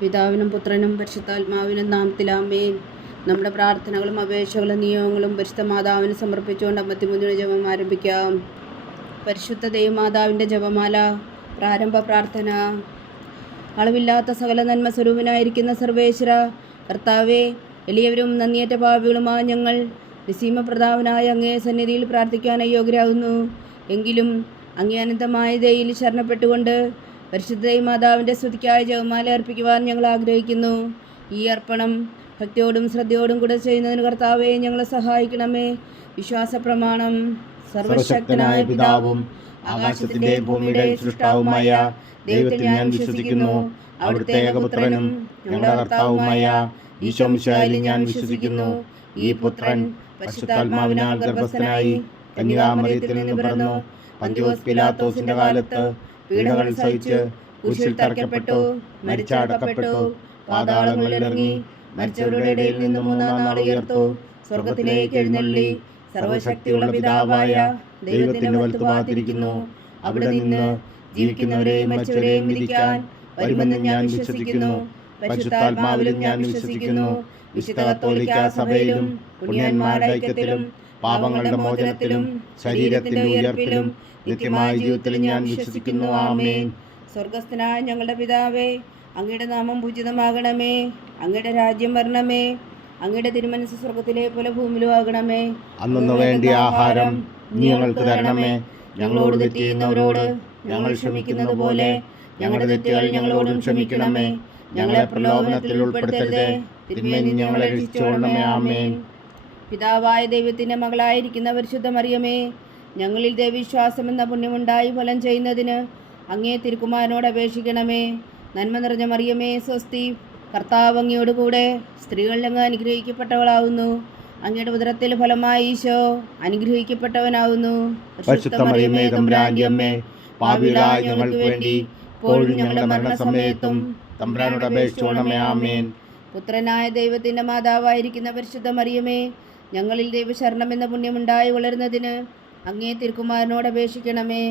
പിതാവിനും പുത്രനും പരിശുദ്ധാത്മാവിനും നാമത്തിൽ ആമേൻ. നമ്മുടെ പ്രാർത്ഥനകളും അപേക്ഷകളും നിയോഗങ്ങളും പരിശുദ്ധ മാതാവിന് സമർപ്പിച്ചുകൊണ്ട് 53 ജപം ആരംഭിക്കാം. പരിശുദ്ധ ദൈവമാതാവിൻ്റെ ജപമാല. പ്രാരംഭ പ്രാർത്ഥന. അളവില്ലാത്ത സകല നന്മ സ്വരൂപനായിരിക്കുന്ന സർവേശ്വര കർത്താവേ, എളിയവരും നന്ദിയേറ്റ പാപികളുമായ ഞങ്ങൾ നിസീമപ്രതാപനായ അങ്ങേ സന്നിധിയിൽ പ്രാർത്ഥിക്കാൻ അയോഗ്യരാകുന്നു. എങ്കിലും അങ്ങേ അനന്തമായ ദയയിൽ ശരണപ്പെട്ടുകൊണ്ട് പരിശുദ്ധ മാതാവിൻ്റെ സ്തുതിക്കായ ജപമാല അർപ്പിക്കുവാൻ ഞങ്ങൾ ആഗ്രഹിക്കുന്നു. ഈ അർപ്പണം ഭക്തിയോടും ശ്രദ്ധയോടും കൂടെ ചെയ്യുന്നതിന് കർത്താവെ ഞങ്ങളെ സഹായിക്കണമേ. വിശ്വാസ പ്രമാണം. സർവശക്തനായ പിതാവും ആകാശത്തിന്റെയും ഭൂമിയുടെയും സൃഷ്ടാവുമായ ദൈവത്തിൽ ഞാൻ വിശ്വസിക്കുന്നു. അവിടുത്തെ ഏകപുത്രനും ഞങ്ങളുടെ കർത്താവുമായ ഈശോ മിശിഹായിൽ ഞാൻ വിശ്വസിക്കുന്നു. ഈ പുത്രൻ പരിശുദ്ധാത്മാവിനാൽ ഗർഭസ്ഥനായി കന്യകാമറിയത്തിൽ നിന്ന് പിറന്നു. പന്തിയോസ് പിലാത്തോസിന്റെ കാലത്ത് പീഡകൾ സഹിച്ച് കുരിശിൽ തറയ്ക്കപ്പെട്ടു, മരിച്ചടക്കപ്പെട്ടു, പാതാളങ്ങളിൽ ഇറങ്ങി, മരിച്ചവരുടെ ഇടയിൽ നിന്ന് 3-ാം നാൾ ഉയർത്തു, സ്വർഗത്തിലേക്ക് എഴുന്നള്ളി, സർവശക്തിയുള്ള പിതാവായ ദൈവത്തിന്റെ വലത്തുഭാഗത്തിരിക്കുന്നു. അവിടെ നിന്ന് ജീവിക്കുന്നവരെയും മരിച്ചവരെയും വിധിക്കാൻ വരുമെന്ന് ഞാൻ വിശ്വസിക്കുന്നു. പരിശുദ്ധാത്മാവിലും ഞാൻ വിശ്വസിക്കുന്നു. വിശുദ്ധ കത്തോലിക്കാ സഭയിലും പുണ്യന്മാരുടെ ഐക്യത്തിലും പാപങ്ങളുടെ മോചനത്തിലും ശരീരത്തിന്റെ ഉയർപ്പിലും നിത്യമായ ജീവിതത്തിലും ഞാൻ വിശ്വസിക്കുന്നു. ആമേൻ. സ്വർഗസ്ഥനായ ഞങ്ങളുടെ പിതാവേ, അങ്ങയുടെ നാമം പൂജിതമാകണമേ. അങ്ങയുടെ രാജ്യം വരണമേ. അങ്ങയുടെ തിരുമനസ്സ് സ്വർഗത്തിലെ പോലെ ഭൂമിയിലും ആകണമേ. അന്നു വേണ്ടിയ ആഹാരം ഞങ്ങൾക്ക് തരണമേ. ഞങ്ങളോട് തെറ്റ് ചെയ്യുന്നവരോട് ഞങ്ങൾ ക്ഷമിക്കുന്നത് പോലെ ഞങ്ങളുടെ തെറ്റുകൾ ഞങ്ങളോടും ക്ഷമിക്കണമേ. ഞങ്ങളെ പ്രലോഭനത്തിൽ ഉൾപ്പെടുത്തരുതേ, തിന്മയിൽ ഞങ്ങളെ രക്ഷിച്ചുകൊള്ളണമേ. ആമേൻ. പിതാവായ ദൈവത്തിന്റെ മകളായിരിക്കുന്ന പരിശുദ്ധ മറിയമേ, ഞങ്ങളിൽ ദൈവവിശ്വാസം എന്ന പുണ്യമുണ്ടായി ഫലം ചെയ്യുന്നതിന് അങ്ങേ തിരുക്കുമാരനോട് അപേക്ഷിക്കണമേ. നന്മ നിറഞ്ഞ മറിയമേ സ്വസ്തി, കർത്താവ് അങ്ങയോട് കൂടെ സ്ത്രീകളിൽ അങ്ങ് അനുഗ്രഹിക്കപ്പെട്ടവളാവുന്നു. അങ്ങയുടെ ഉദരത്തിൽ ഫലമായി ഈശോ അനുഗ്രഹിക്കപ്പെട്ടവനാവുന്നു. പരിശുദ്ധ മറിയമേ തമ്പുരാന്റെ അമ്മേ, പാപികളായ ഞങ്ങൾക്ക് വേണ്ടി ഇപ്പോഴും ഞങ്ങളുടെ മരണസമയത്തും തമ്പുരാനോട് അപേക്ഷിച്ചുകൊള്ളണമേ. ആമേൻ. പുത്രനായ ദൈവത്തിന്റെ മാതാവായിരിക്കുന്ന പരിശുദ്ധ മറിയമേ, ഞങ്ങളിൽ ദൈവശരണം എന്ന പുണ്യമുണ്ടായി വളരുന്നതിന് അങ്ങേ തിരുക്കുമാരനോട് അപേക്ഷിക്കണമേ.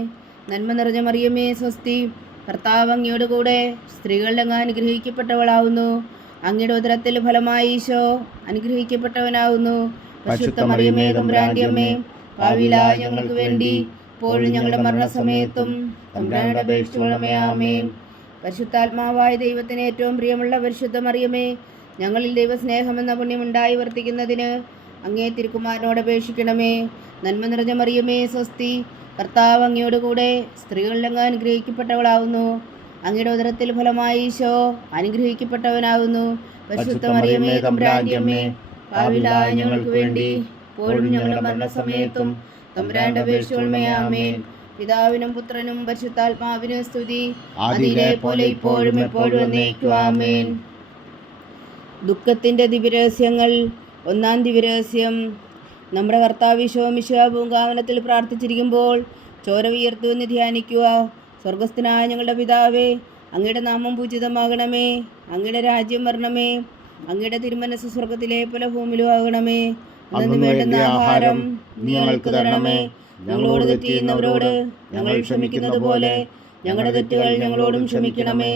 നന്മ നിറഞ്ഞ മറിയമേ സ്വസ്തി, കർത്താവ് അങ്ങയോട് കൂടെ സ്ത്രീകളിൽ അങ്ങ് അനുഗ്രഹിക്കപ്പെട്ടവളാവുന്നു. അങ്ങയുടെ ഉദരത്തിൽ ഫലമായി ഈശോ അനുഗ്രഹിക്കപ്പെട്ടവനാവുന്നു. പരിശുദ്ധ മറിയമേ തമ്പുരാന്റെ അമ്മേ, പാപികളായ ഞങ്ങൾക്ക് വേണ്ടി ഇപ്പോഴും ഞങ്ങളുടെ മരണസമയത്തും തമ്പുരാനോട് അപേക്ഷിച്ചുകൊള്ളണമേ. ആമേൻ. പരിശുദ്ധാത്മാവായ ദൈവത്തിന് ഏറ്റവും പ്രിയമുള്ള പരിശുദ്ധ മറിയമേ, ഞങ്ങളിൽ ദൈവസ്നേഹമെന്ന പുണ്യമുണ്ടായി വർത്തിക്കുന്നതിന് അങ്ങേ തിരുക്കുമാരനോട് അപേക്ഷിക്കണമേ. നന്മ നിറഞ്ഞ മറിയമേ സ്വസ്തി, കർത്താവ് അങ്ങയോട് കൂടെ സ്ത്രീകളിൽ അങ്ങ് അനുഗ്രഹിക്കപ്പെട്ടവളാവുന്നു. അങ്ങയുടെ ഉദരത്തിൽ ഫലമായി ഈശോ അനുഗ്രഹിക്കപ്പെട്ടവനാവുന്നു. പരിശുദ്ധ മറിയമേ തമ്പുരാന്റെ അമ്മേ, പാപികളായ ഞങ്ങൾക്ക് വേണ്ടി ഇപ്പോഴും ഞങ്ങളുടെ മരണസമയത്തും തമ്പുരാനോട് അപേക്ഷിച്ചുകൊള്ളണമേ. ആമേൻ. പിതാവിനും പുത്രനും പരിശുദ്ധാത്മാവിനും സ്തുതി, അതിലെ പോലെ ഇപ്പോഴും എപ്പോഴും എന്നേക്കും. ആമേൻ. ദുഃഖത്തിന്റെ ദിവ്യരഹസ്യങ്ങൾ. 1-ാം ദിവ്യരഹസ്യം. നമ്മുടെ കർത്താവ് ഈശോ മിശിഹാ പൂങ്കാവനത്തിൽ പ്രാർത്ഥിച്ചിരിക്കുമ്പോൾ ചോര ഉയർത്തുവെന്ന് ധ്യാനിക്കുക. സ്വർഗസ്ഥനായ ഞങ്ങളുടെ പിതാവേ, അങ്ങയുടെ നാമം പൂജിതമാകണമേ. അങ്ങയുടെ രാജ്യം വരണമേ. അങ്ങയുടെ തിരുമനസ്സ് സ്വർഗത്തിലെ പോലെ ഭൂമിയിലും ആകണമേ. അന്നു വേണ്ടുന്ന ആഹാരം ഞങ്ങൾക്ക് തരണമേ. ഞങ്ങളോട് തെറ്റ് ചെയ്യുന്നവരോട് ഞങ്ങൾ ക്ഷമിക്കുന്നത് പോലെ ഞങ്ങളുടെ തെറ്റുകൾ ഞങ്ങളോടും ക്ഷമിക്കണമേ.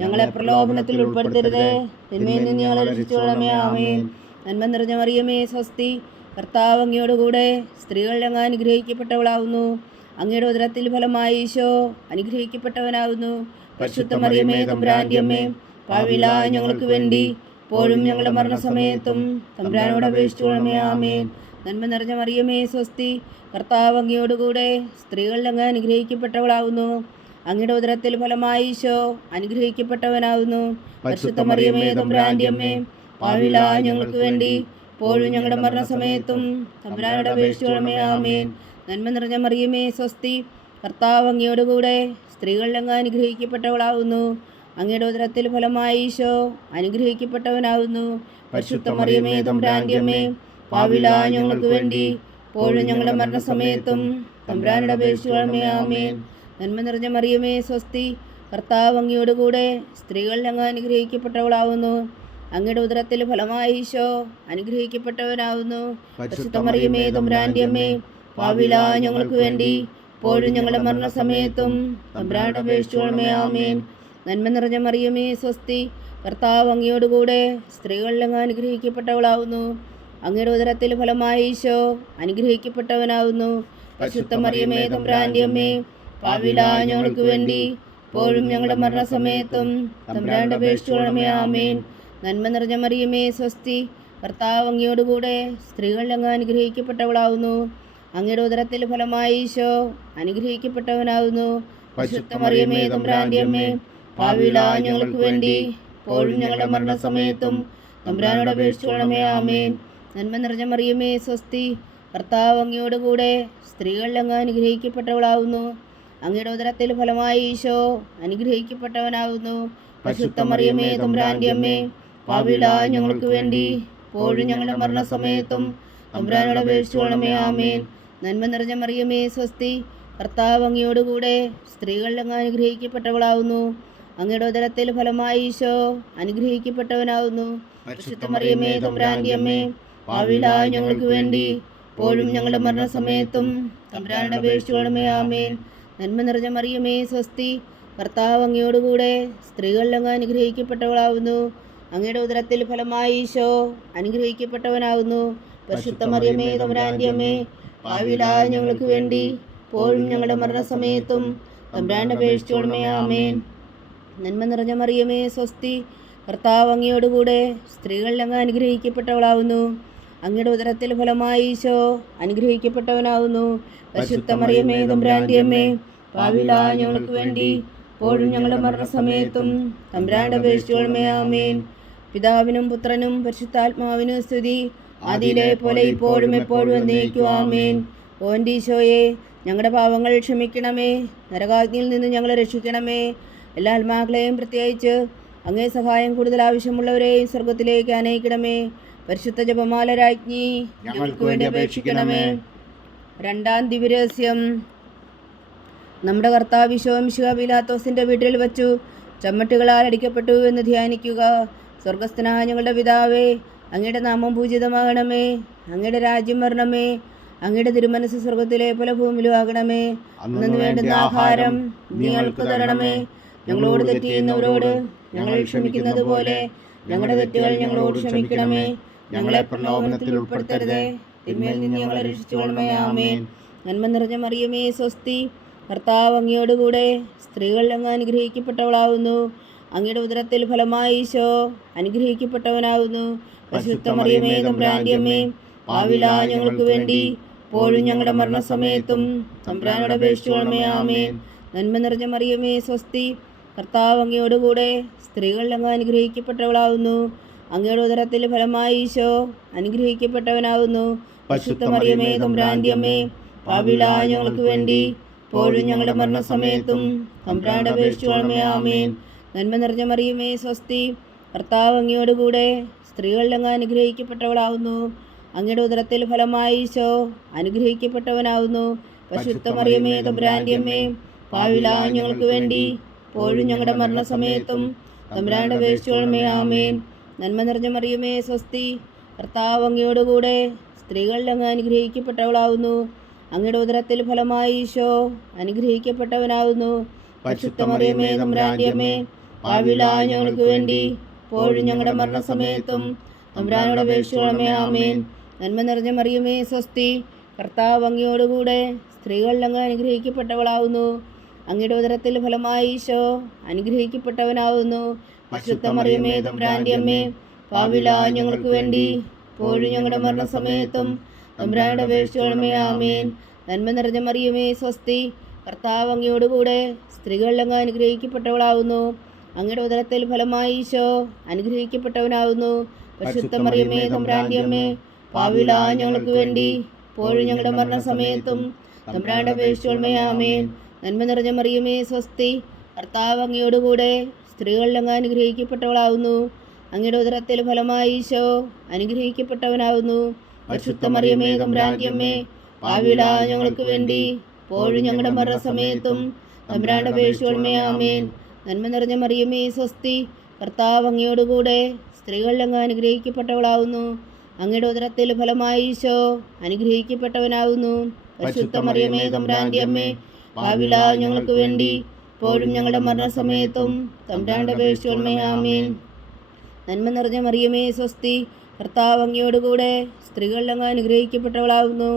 ഞങ്ങളെ പ്രലോഭനത്തിൽ ഉൾപ്പെടുത്തരുത്, തിന്മയിൽ നിന്ന് ഞങ്ങളെ രക്ഷിച്ചുകൊള്ളണമേ. ആമേൻ. നന്മ നിറഞ്ഞ മറിയമേ സ്വസ്തി, കർത്താവ് അങ്ങയോട് കൂടെ സ്ത്രീകളിൽ അങ്ങ് അനുഗ്രഹിക്കപ്പെട്ടവളാവുന്നു. അങ്ങയുടെ ഉദരത്തിൽ ഫലമായി ഈശോ അനുഗ്രഹിക്കപ്പെട്ടവനാവുന്നു. പരിശുദ്ധ മറിയമേ തമ്പുരാന്റെ അമ്മേ, പാപികളായ ഞങ്ങൾക്ക് വേണ്ടി ഇപ്പോഴും ഞങ്ങളുടെ മരണസമയത്തും തമ്പുരാനോട് അപേക്ഷിച്ചുകൊള്ളണമേ. ആമേൻ. നന്മ നിറഞ്ഞ മറിയമേ സ്വസ്തി, കർത്താവ് അങ്ങയോട് കൂടെ സ്ത്രീകളിൽ അങ്ങ് അനുഗ്രഹിക്കപ്പെട്ടവളാവുന്നു. അങ്ങയുടെ ഉദരത്തിൽ ഫലമായി ഈശോ അനുഗ്രഹിക്കപ്പെട്ടവനാവുന്നു. പരിശുദ്ധ മറിയമേ തമ്പുരാന്റെ അമ്മേ, പാപികളായ ഞങ്ങൾക്ക് വേണ്ടി ഇപ്പോഴും ഞങ്ങളുടെ മരണസമയത്തും തമ്പുരാനോട് അപേക്ഷിച്ചുകൊള്ളണമേ. ആമേൻ. നന്മ നിറഞ്ഞ മറിയമേ സ്വസ്തി, കർത്താവ് അങ്ങയോട് കൂടെ സ്ത്രീകളിൽ അങ്ങ് അനുഗ്രഹിക്കപ്പെട്ടവളാവുന്നു. അങ്ങയുടെ ഉദരത്തിൽ ഫലമായി ഈശോ അനുഗ്രഹിക്കപ്പെട്ടവനാവുന്നു. പരിശുദ്ധ മറിയമേ തമ്പുരാന്റെ അമ്മേ, പാപികളായ ഞങ്ങൾക്ക് വേണ്ടി ഇപ്പോഴും ഞങ്ങളുടെ മരണസമയത്തും തമ്പുരാനോട് അപേക്ഷിച്ചുകൊള്ളണമേ. ആമേൻ. നന്മ നിറഞ്ഞ മറിയമേ സ്വസ്തി, കർത്താവ് അങ്ങയോട് കൂടെ സ്ത്രീകളിൽ അങ്ങ് അനുഗ്രഹിക്കപ്പെട്ടവളാവുന്നു. അങ്ങയുടെ ഉദരത്തിൽ ഫലമായി ഈശോ അനുഗ്രഹിക്കപ്പെട്ടവനാവുന്നു. പരിശുദ്ധ മറിയമേ തമ്പുരാന്റെ അമ്മേ, പാപികളായ ഞങ്ങൾക്ക് വേണ്ടി ഇപ്പോഴും ഞങ്ങളുടെ മരണസമയത്തും തമ്പുരാനോട് അപേക്ഷിച്ചുകൊള്ളണമേ. ആമേൻ. നന്മ നിറഞ്ഞ മറിയമേ സ്വസ്തി, കർത്താവ് അങ്ങയോടുകൂടെ സ്ത്രീകളിൽ അങ്ങ് അനുഗ്രഹിക്കപ്പെട്ടവളാവുന്നു. അങ്ങയുടെ ഉദരത്തിൽ ഫലമായി ഈശോ അനുഗ്രഹിക്കപ്പെട്ടവനാവുന്നു. പരിശുദ്ധ മറിയമേ തമ്പുരാന്റെ അമ്മേ, പാപികളായ ഞങ്ങൾക്ക് വേണ്ടി ഇപ്പോഴും ഞങ്ങളുടെ മരണസമയത്തും തമ്പുരാന്റെ അപേക്ഷിച്ചുകൊള്ളണമേ. ആമേൻ. നന്മ നിറഞ്ഞ മറിയമേ സ്വസ്തി, കർത്താവ് അങ്ങയോടുകൂടെ സ്ത്രീകളിൽ അങ്ങ് അനുഗ്രഹിക്കപ്പെട്ടവളാവുന്നു. അങ്ങയുടെ ഉദരത്തിൽ ഫലമായി ഈശോ അനുഗ്രഹിക്കപ്പെട്ടവനാവുന്നു. പരിശുദ്ധ മറിയമേ തമ്പുരാന്റെ അമ്മേ, പാപികളായ ഞങ്ങൾക്ക് വേണ്ടി ഇപ്പോഴും ഞങ്ങളുടെ മരണസമയത്തും തമ്പുരാനോട് അപേക്ഷിച്ചുകൊള്ളണമേ. ആമേൻ. നന്മ നിറഞ്ഞ മറിയമേ സ്വസ്തി, കർത്താവ് അങ്ങയോടുകൂടെ സ്ത്രീകളിൽ അങ്ങ് അനുഗ്രഹിക്കപ്പെട്ടവളാവുന്നു. അങ്ങയുടെ ഉദരത്തിൽ ഫലമായി ഈശോ അനുഗ്രഹിക്കപ്പെട്ടവനാവുന്നു. പരിശുദ്ധ മറിയമേ തമ്പുരാന്റെ അമ്മേ, പാപികളായ ഞങ്ങൾക്ക് വേണ്ടി ഇപ്പോഴും ഞങ്ങളുടെ മരണസമയത്തും തമ്പുരാനോട് അപേക്ഷിച്ചുകൊള്ളണമേ. ആമേൻ. നന്മ നിറഞ്ഞ മറിയമേ സ്വസ്തി, കർത്താവ് അങ്ങയോടുകൂടെ സ്ത്രീകളിൽ അങ്ങ് അനുഗ്രഹിക്കപ്പെട്ടവളാവുന്നു. അങ്ങയുടെ ഉദരത്തിൽ ഫലമായി ഈശോ അനുഗ്രഹിക്കപ്പെട്ടവനാവുന്നു. പരിശുദ്ധ മറിയമേ തമ്പുരാന്റെ അമ്മേ, പാപികളായ ഞങ്ങൾക്ക് വേണ്ടി ഇപ്പോഴും ഞങ്ങളുടെ മരണസമയത്തും തമ്പുരാനോട് അപേക്ഷിച്ചുകൊള്ളണമേ. ആമേൻ. നന്മ നിറഞ്ഞ മറിയമേ സ്വസ്തി, കർത്താവ് അങ്ങയോടുകൂടെ സ്ത്രീകളിൽ അങ്ങ് അനുഗ്രഹിക്കപ്പെട്ടവളാവുന്നു. അങ്ങയുടെ ഉദരത്തിൽ ഫലമായി ഈശോ അനുഗ്രഹിക്കപ്പെട്ടവനാവുന്നു. പരിശുദ്ധ മറിയമേ തമ്പുരാന്റെ അമ്മേ, പാപികളായ ഞങ്ങൾക്ക് വേണ്ടി ഇപ്പോഴും ഞങ്ങളുടെ മരണസമയത്തും തമ്പുരാനോട് അപേക്ഷിച്ചുകൊള്ളണമേ. ആമേൻ. നന്മ നിറഞ്ഞ മറിയമേ സ്വസ്തി, കർത്താവ് അങ്ങയോടുകൂടെ സ്ത്രീകളിൽ അങ്ങ് അനുഗ്രഹിക്കപ്പെട്ടവളാവുന്നു. അങ്ങയുടെ ഉദരത്തിൽ ഫലമായി ഈശോ അനുഗ്രഹിക്കപ്പെട്ടവനാവുന്നു. പരിശുദ്ധ മറിയമേ തമ്പുരാന്റെ അമ്മേ, പാപികളായ ഞങ്ങൾക്ക് വേണ്ടി ഇപ്പോഴും ഞങ്ങളുടെ മരണസമയത്തും തമ്പുരാനോട് അപേക്ഷിച്ചുകൊള്ളണമേ. ആമേൻ. പിതാവിനും പുത്രനും പരിശുദ്ധാത്മാവിനും സ്തുതി, ആദിയിലെ പോലെ ഇപ്പോഴും എപ്പോഴും എന്നേക്കും. ആമേൻ. ഓ എൻ്റെ ഈശോയെ, ഞങ്ങളുടെ പാപങ്ങൾ ക്ഷമിക്കണമേ, നരകാഗ്നിയിൽ നിന്ന് ഞങ്ങളെ രക്ഷിക്കണമേ. എല്ലാ ആത്മാക്കളെയും പ്രത്യേകിച്ച് അങ്ങേ സഹായം കൂടുതൽ ആവശ്യമുള്ളവരെയും സ്വർഗത്തിലേക്ക് അനയിക്കണമേ. പരിശുദ്ധ ജപമാല രാജ്ഞി ഞങ്ങൾക്ക് വേണ്ടി അപേക്ഷിക്കണമേ. രണ്ടാം ദിവ്യരഹസ്യം. നമ്മുടെ കർത്താവ് ഈശോ മിശിഹാ പീലാത്തോസിൻ്റെ വീട്ടിൽ വച്ചു ചമ്മട്ടുകളാൽ അടിക്കപ്പെട്ടു എന്ന് ധ്യാനിക്കുക. സ്വർഗസ്ഥനായ ഞങ്ങളുടെ പിതാവേ, അങ്ങയുടെ നാമം പൂജിതമാകണമേ. അങ്ങയുടെ രാജ്യം വരണമേ. അങ്ങയുടെ തിരുമനസ് സ്വർഗത്തിലെ പോലെ ഭൂമിയിലും ആകണമേ. അന്നു വേണ്ടുന്ന ആഹാരം ഞങ്ങൾക്ക് തരണമേ. ഞങ്ങളോട് തെറ്റ് ചെയ്യുന്നവരോട് ഞങ്ങൾ ക്ഷമിക്കുന്നത് പോലെ ഞങ്ങളുടെ തെറ്റുകൾ ഞങ്ങളോട് ക്ഷമിക്കണമേ. ഞങ്ങളെ പ്രലോഭനത്തിൽ ഉൾപ്പെടുത്തരുതേ, തിന്മയിൽ നിന്ന് ഞങ്ങളെ രക്ഷിച്ചുകൊള്ളണമേ. ആമേൻ. നന്മ നിറഞ്ഞ മറിയമേ സ്വസ്തി, കർത്താവ് അങ്ങയോടുകൂടെ സ്ത്രീകളിൽ അങ്ങ് അനുഗ്രഹിക്കപ്പെട്ടവളാവുന്നു. അങ്ങയുടെ ഉദരത്തിൽ ഫലമായി ഈശോ അനുഗ്രഹിക്കപ്പെട്ടവനാവുന്നു. പരിശുദ്ധ മറിയമേ തമ്പുരാന്റെ അമ്മേ, പാപികളായ ഞങ്ങൾക്ക് വേണ്ടി ഇപ്പോഴും ഞങ്ങളുടെ മരണസമയത്തും തമ്പുരാനോട് അപേക്ഷിച്ചുകൊള്ളണമേ. ആമേൻ. നന്മ നിറഞ്ഞ മറിയമേ സ്വസ്തി, കർത്താവ് അങ്ങയോടുകൂടെ സ്ത്രീകളിൽ അങ്ങ് അനുഗ്രഹിക്കപ്പെട്ടവളാവുന്നു. അങ്ങയുടെ ഉദരത്തിൽ ഫലമായി ഈശോ അനുഗ്രഹിക്കപ്പെട്ടവനാവുന്നു. പരിശുദ്ധ മറിയമേ തമ്പുരാന്റെ അമ്മേ, പാപികളായ ഞങ്ങൾക്ക് വേണ്ടി ഇപ്പോഴും ഞങ്ങളുടെ മരണസമയത്തും തമ്പുരാനോട് അപേക്ഷിച്ചുകൊള്ളണമേ. ആമേൻ. നന്മ നിറഞ്ഞ മറിയമേ സ്വസ്തി, കർത്താവ് അങ്ങയോടുകൂടെ സ്ത്രീകളിൽ അങ്ങ് അനുഗ്രഹിക്കപ്പെട്ടവളാവുന്നു. അങ്ങയുടെ ഉദരത്തിൽ ഫലമായി ഈശോ അനുഗ്രഹിക്കപ്പെട്ടവനാവുന്നു. പരിശുദ്ധ മറിയമേ തമ്പുരാന്റെ അമ്മേ, പാപികളായ ഞങ്ങൾക്ക് വേണ്ടി ഇപ്പോഴും ഞങ്ങളുടെ മരണസമയത്തും തമ്പുരാനോട് അപേക്ഷിച്ചുകൊള്ളണമേ. ആമേൻ. നന്മ നിറഞ്ഞ മറിയമേ സ്വസ്തി, കർത്താവ് അങ്ങയോടുകൂടെ സ്ത്രീകളിൽ അങ്ങ് അനുഗ്രഹിക്കപ്പെട്ടവളാവുന്നു. അങ്ങയുടെ ഉദരത്തിൽ ഫലമായി ഈശോ അനുഗ്രഹിക്കപ്പെട്ടവനാവുന്നു. പരിശുദ്ധ മറിയമേ തമ്പുരാന്റെ അമ്മേ, പാപികളായ ഞങ്ങൾക്ക് വേണ്ടി ഇപ്പോഴും ഞങ്ങളുടെ മരണസമയത്തും തമ്പുരാനോട് അപേക്ഷിച്ചുകൊള്ളണമേ. ആമേൻ. നന്മ നിറഞ്ഞ മറിയമേ സ്വസ്തി, കർത്താവ് അങ്ങയോടുകൂടെ സ്ത്രീകളിൽ അങ്ങ് അനുഗ്രഹിക്കപ്പെട്ടവളാവുന്നു. അങ്ങയുടെ ഉദരത്തിൽ ഫലമായി ഈശോ അനുഗ്രഹിക്കപ്പെട്ടവനാവുന്നു. പരിശുദ്ധ മറിയമേ തമ്പുരാന്റെ അമ്മേ, പാപികളായ ഞങ്ങൾക്ക് വേണ്ടി ഇപ്പോഴും ഞങ്ങളുടെ മരണസമയത്തും തമ്പുരാനോട് അപേക്ഷിച്ചുകൊള്ളണമേ. ആമേൻ. നന്മ നിറഞ്ഞ മറിയമേ സ്വസ്തി, കർത്താവ് അങ്ങയോടുകൂടെ സ്ത്രീകളിൽ അങ്ങ് അനുഗ്രഹിക്കപ്പെട്ടവളാവുന്നു. അങ്ങയുടെ ഉദരത്തിൽ ഫലമായി ഈശോ അനുഗ്രഹിക്കപ്പെട്ടവനാവുന്നു. പരിശുദ്ധ മറിയമേ തമ്പുരാന്റെ അമ്മേ, പാപികളായ ഞങ്ങൾക്ക് വേണ്ടി ഇപ്പോഴും ഞങ്ങളുടെ മരണസമയത്തും തമ്പുരാനോട് അപേക്ഷിച്ചുകൊള്ളണമേ. ആമേൻ. നന്മ നിറഞ്ഞ മറിയമേ സ്വസ്തി, കർത്താവ് അങ്ങയോടുകൂടെ സ്ത്രീകളിൽ അങ്ങ് അനുഗ്രഹിക്കപ്പെട്ടവളാവുന്നു. അങ്ങയുടെ ഉദരത്തിൽ ഫലമായി ഈശോ അനുഗ്രഹിക്കപ്പെട്ടവനാവുന്നു. പരിശുദ്ധ മറിയമേ തമ്പുരാന്റെ അമ്മേ, പാപികളായ ഞങ്ങൾക്ക് വേണ്ടി ഇപ്പോഴും ഞങ്ങളുടെ മരണസമയത്തും തമ്പുരാനോട് അപേക്ഷിച്ചുകൊള്ളണമേ. ആമേൻ. നന്മ നിറഞ്ഞ മറിയമേ സ്വസ്തി, കർത്താവ് അങ്ങയോടുകൂടെ സ്ത്രീകളിൽ അങ്ങ് അനുഗ്രഹിക്കപ്പെട്ടവളാവുന്നു. അങ്ങയുടെ ഉദരത്തിൽ ഫലമായി ഈശോ അനുഗ്രഹിക്കപ്പെട്ടവനാവുന്നു. പരിശുദ്ധ മറിയമേ തമ്പുരാന്റെ അമ്മേ, പാപികളായ ഞങ്ങൾക്ക് വേണ്ടി ഇപ്പോഴും ഞങ്ങളുടെ മരണസമയത്തും തമ്പുരാന്റെ അപേക്ഷിച്ചുകൊള്ളണമേ. ആമേൻ. നന്മ നിറഞ്ഞ മറിയമേ സ്വസ്തി, കർത്താവ് അങ്ങയോടുകൂടെ സ്ത്രീകളിൽ അങ്ങ് അനുഗ്രഹിക്കപ്പെട്ടവളാകുന്നു.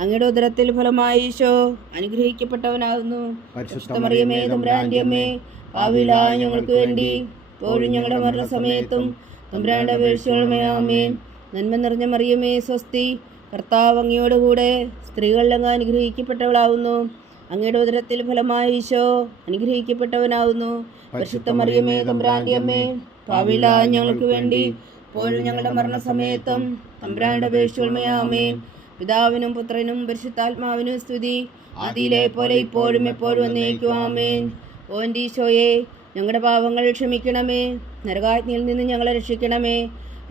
അങ്ങയുടെ ഉദരത്തിൽ ഫലമായി ഈശോ അനുഗ്രഹിക്കപ്പെട്ടവനാകുന്നു. പരിശുദ്ധ മറിയമേ തമ്പുരാന്റെ അമ്മേ, പാപികളായ ഞങ്ങൾക്ക് വേണ്ടി ഇപ്പോഴും ഞങ്ങളുടെ മരണസമയത്തും തമ്പുരാന്റെ അപേക്ഷിച്ചുകൊള്ളണമേ. ആമേൻ. നന്മ നിറഞ്ഞ മറിയമേ സ്വസ്തി, കർത്താവ് അങ്ങയോടുകൂടെ സ്ത്രീകളിൽ അങ്ങ് അനുഗ്രഹിക്കപ്പെട്ടവളാകുന്നു. അങ്ങയുടെ ഉദരത്തിൽ ഫലമായി ഈശോ അനുഗ്രഹിക്കപ്പെട്ടവനാകുന്നു. പരിശുദ്ധ മറിയമേ തമ്പുരാന്റെ അമ്മേ, പാപികളായ ഞങ്ങൾക്ക് വേണ്ടി ഇപ്പോഴും ഞങ്ങളുടെ മരണസമയത്തും തമ്പുരാന്റെ അപേക്ഷിച്ചുകൊള്ളണമേ. ആമേൻ. പിതാവിനും പുത്രനും പരിശുദ്ധാത്മാവിനും സ്തുതി, ആദിയിലെ പോലെ ഇപ്പോഴും എപ്പോഴും എന്നേക്കും. ആമേൻ. ഓ എൻ്റെ ഈശോയെ, ഞങ്ങളുടെ പാപങ്ങൾ ക്ഷമിക്കണമേ, നരകാജ്ഞയിൽ നിന്ന് ഞങ്ങളെ രക്ഷിക്കണമേ.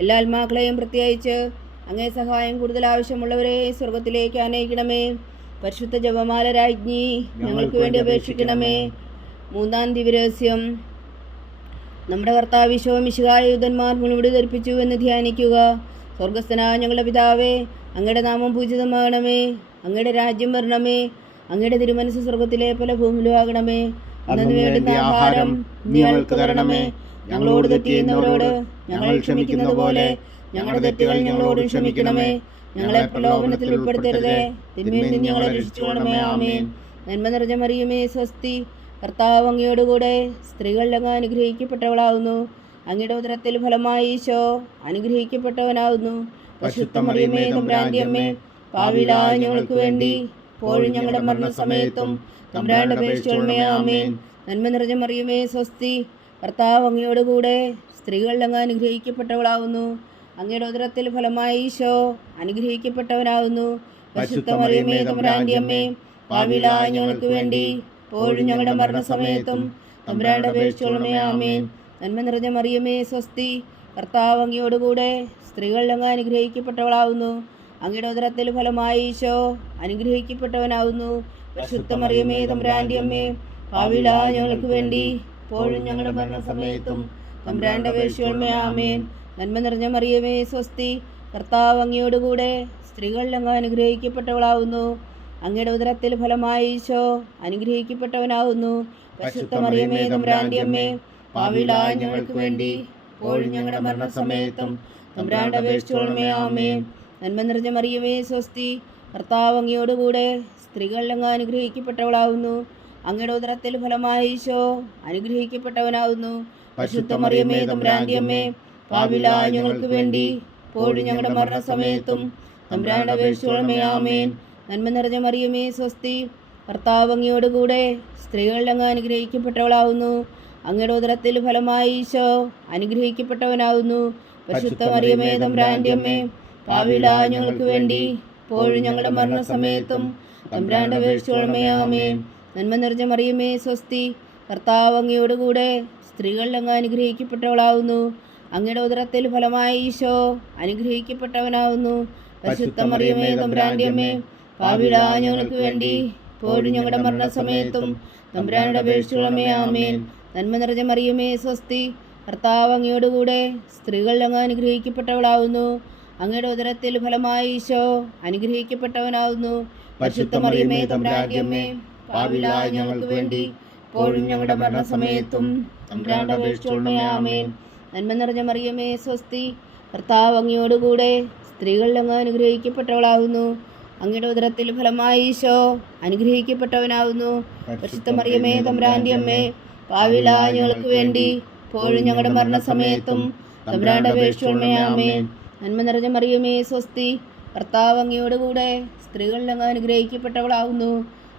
എല്ലാ ആത്മാക്കളെയും പ്രത്യേകിച്ച് അങ്ങേ സഹായം കൂടുതൽ ആവശ്യമുള്ളവരെ സ്വർഗത്തിലേക്ക് ആനയിക്കണമേ. പരിശുദ്ധ ജപമാല രാജ്ഞി ഞങ്ങൾക്ക് വേണ്ടി അപേക്ഷിക്കണമേ. മൂന്നാം ദിവ്യരഹസ്യം. നമ്മുടെ കർത്താവ് ഈശോ മിശിഹായ യൂദന്മാർ മുൾമുടി ധരിപ്പിച്ചു എന്ന് ധ്യാനിക്കുക. സ്വർഗസ്ഥനായ ഞങ്ങളുടെ പിതാവേ, അങ്ങയുടെ നാമം പൂജിതമാകണമേ. അങ്ങയുടെ രാജ്യം വരണമേ. അങ്ങയുടെ തിരുമനസ് സ്വർഗത്തിലെ പോലെ ഭൂമിയിലും ആകണമേ. അന്നു വേണ്ടുന്ന ആഹാരം ഞങ്ങൾക്ക് തരണമേ. ഞങ്ങളോട് തെറ്റ് ചെയ്യുന്നവരോട് ഞങ്ങൾ ക്ഷമിക്കുന്നത് പോലെ ഞങ്ങളുടെ തെറ്റുകൾ ഞങ്ങളോടും ക്ഷമിക്കണമേ. ഞങ്ങളെ പ്രലോഭനത്തിൽ ഉൾപ്പെടുത്തരുതേ, തിന്മയിൽ നിന്ന് ഞങ്ങളെ രക്ഷിച്ചുകൊള്ളണമേ. ആമേൻ. നന്മ നിറഞ്ഞ മറിയമേ സ്വസ്തി, കർത്താവ് അങ്ങയോടുകൂടെ സ്ത്രീകളിൽ അങ്ങ് അനുഗ്രഹിക്കപ്പെട്ടവളാകുന്നു. അങ്ങയുടെ ഉദരത്തിൽ ഫലമായി ഈശോ അനുഗ്രഹിക്കപ്പെട്ടവനാകുന്നു. പരിശുദ്ധ മറിയമേ തമ്പുരാന്റെ അമ്മേ, പാപികളായ ഞങ്ങൾക്ക് വേണ്ടി ഇപ്പോഴും ഞങ്ങളുടെ മരണസമയത്തും തമ്പുരാന്റെ അപേക്ഷിച്ചുകൊള്ളണമേ. ആമേൻ. നന്മ നിറഞ്ഞ മറിയമേ സ്വസ്തി, കർത്താവ് അങ്ങയോടുകൂടെ സ്ത്രീകളിൽ അങ്ങ് അനുഗ്രഹിക്കപ്പെട്ടവളാകുന്നു. അങ്ങയുടെ ഉദരത്തിൽ ഫലമായി ഈശോ അനുഗ്രഹിക്കപ്പെട്ടവനാകുന്നു. പരിശുദ്ധ മറിയമേ തമ്പുരാന്റെ അമ്മേ, പാപികളായ ഞങ്ങൾക്ക് വേണ്ടി ഇപ്പോഴും ഞങ്ങളുടെ മരണസമയത്തും തമ്പുരാന്റെ അപേക്ഷിച്ചുകൊള്ളണമേ. ആമേൻ. നന്മ നിറഞ്ഞ മറിയമേ സ്വസ്തി, കർത്താവ് അങ്ങയോടുകൂടെ സ്ത്രീകളിൽ അങ്ങ് അനുഗ്രഹിക്കപ്പെട്ടവളാകുന്നു. അങ്ങയുടെ ഉദരത്തിൽ ഫലമായി ഈശോ അനുഗ്രഹിക്കപ്പെട്ടവനാകുന്നു. പരിശുദ്ധ മറിയമേ തമ്പുരാന്റെ അമ്മേ, പാപികളായ ഞങ്ങൾക്ക് വേണ്ടി ഇപ്പോഴും ഞങ്ങളുടെ മരണസമയത്തും തമ്പുരാന്റെ അപേക്ഷിച്ചുകൊള്ളണമേ. ആമേൻ. നന്മ നിറഞ്ഞ മറിയമേ സ്വസ്തി, കർത്താവ് അങ്ങയോടുകൂടെ സ്ത്രീകളിൽ അങ്ങ് അനുഗ്രഹിക്കപ്പെട്ടവളാകുന്നു. അങ്ങയുടെ ഉദരത്തിൽ ഫലമായി ഈശോ അനുഗ്രഹിക്കപ്പെട്ടവനാകുന്നു. പരിശുദ്ധ മറിയമേ തമ്പുരാന്റെ അമ്മേ, പാപികളായ ഞങ്ങൾക്ക് വേണ്ടി ഇപ്പോഴും ഞങ്ങളുടെ മരണസമയത്തും തമ്പുരാന്റെ അപേക്ഷിച്ചുകൊള്ളണമേ. ആമേൻ. നന്മ നിറഞ്ഞ മറിയമേ സ്വസ്തി, കർത്താവ് അങ്ങയോടുകൂടെ സ്ത്രീകളിൽ അങ്ങ് അനുഗ്രഹിക്കപ്പെട്ടവളാകുന്നു. അങ്ങയുടെ ഉദരത്തിൽ ഫലമായി ഈശോ അനുഗ്രഹിക്കപ്പെട്ടവനാകുന്നു. പരിശുദ്ധ മറിയമേ തമ്പുരാന്റെ അമ്മേ, പാപികളായ ഞങ്ങൾക്ക് വേണ്ടി ഇപ്പോഴും ഞങ്ങളുടെ മരണസമയത്തും തമ്പുരാന്റെ അപേക്ഷിച്ചുകൊള്ളണമേ. ആമേൻ. നന്മ നിറഞ്ഞ മറിയമേ സ്വസ്തി, കർത്താവ് അങ്ങയോടുകൂടെ സ്ത്രീകളിൽ അങ്ങ് അനുഗ്രഹിക്കപ്പെട്ടവളാകുന്നു. അങ്ങയുടെ ഉദരത്തിൽ ഫലമായി ഈശോ അനുഗ്രഹിക്കപ്പെട്ടവനാകുന്നു. പരിശുദ്ധ മറിയമേ തമ്പുരാന്റെ അമ്മേ, പാപികളായ ഞങ്ങൾക്ക് വേണ്ടി ഇപ്പോഴും ഞങ്ങളുടെ മരണസമയത്തും തമ്പുരാന്റെ അപേക്ഷിച്ചുകൊള്ളണമേ. ആമേൻ. നന്മ നിറഞ്ഞ മറിയമേ സ്വസ്തി, കർത്താവ് അങ്ങയോടുകൂടെ സ്ത്രീകളിൽ അങ്ങ് അനുഗ്രഹിക്കപ്പെട്ടവളാകുന്നു. അങ്ങയുടെ ഉദരത്തിൽ ഫലമായി ഈശോ അനുഗ്രഹിക്കപ്പെട്ടവനാകുന്നു. പരിശുദ്ധ മറിയമേ തമ്പുരാന്റെ അമ്മേ, പാപികളായ ഞങ്ങൾക്ക് വേണ്ടി ഇപ്പോഴും ഞങ്ങളുടെ മരണസമയത്തും തമ്പുരാന്റെ അപേക്ഷിച്ചുകൊള്ളണമേ. ആമേൻ. നന്മ നിറഞ്ഞ മറിയമേ സ്വസ്തി, കർത്താവ് അങ്ങയോടുകൂടെ സ്ത്രീകളിൽ അങ്ങ് അനുഗ്രഹിക്കപ്പെട്ടവളാകുന്നു. അങ്ങയുടെ ഉദരത്തിൽ ഫലമായി ഈശോ അനുഗ്രഹിക്കപ്പെട്ടവനാകുന്നു. പരിശുദ്ധ മറിയമേ തമ്പുരാന്റെ അമ്മേ, പാപികളായ ഞങ്ങൾക്ക് വേണ്ടി ഇപ്പോഴും ഞങ്ങളുടെ മരണസമയത്തും തമ്പുരാന്റെ അപേക്ഷിച്ചുകൊള്ളണമേ. ആമേൻ. നന്മ നിറഞ്ഞ മറിയമേ സ്വസ്തി, കർത്താവ് അങ്ങയോടുകൂടെ സ്ത്രീകളിൽ അങ്ങ് അനുഗ്രഹിക്കപ്പെട്ടവളാകുന്നു. അങ്ങയുടെ ഉദരത്തിൽ ഫലമായി ഈശോ അനുഗ്രഹിക്കപ്പെട്ടവനാകുന്നു. പരിശുദ്ധ മറിയമേ തമ്പുരാന്റെ അമ്മേ, പാപികളായ ഞങ്ങൾക്ക് വേണ്ടി ഇപ്പോഴും ഞങ്ങളുടെ മരണസമയത്തും തമ്പുരാന്റെ അപേക്ഷിച്ചുകൊള്ളണമേ. ആമേൻ. നന്മ നിറഞ്ഞ മറിയമേ സ്വസ്തി, കർത്താവ് അങ്ങയോടുകൂടെ സ്ത്രീകളിൽ അങ്ങ് അനുഗ്രഹിക്കപ്പെട്ടവളാകുന്നു.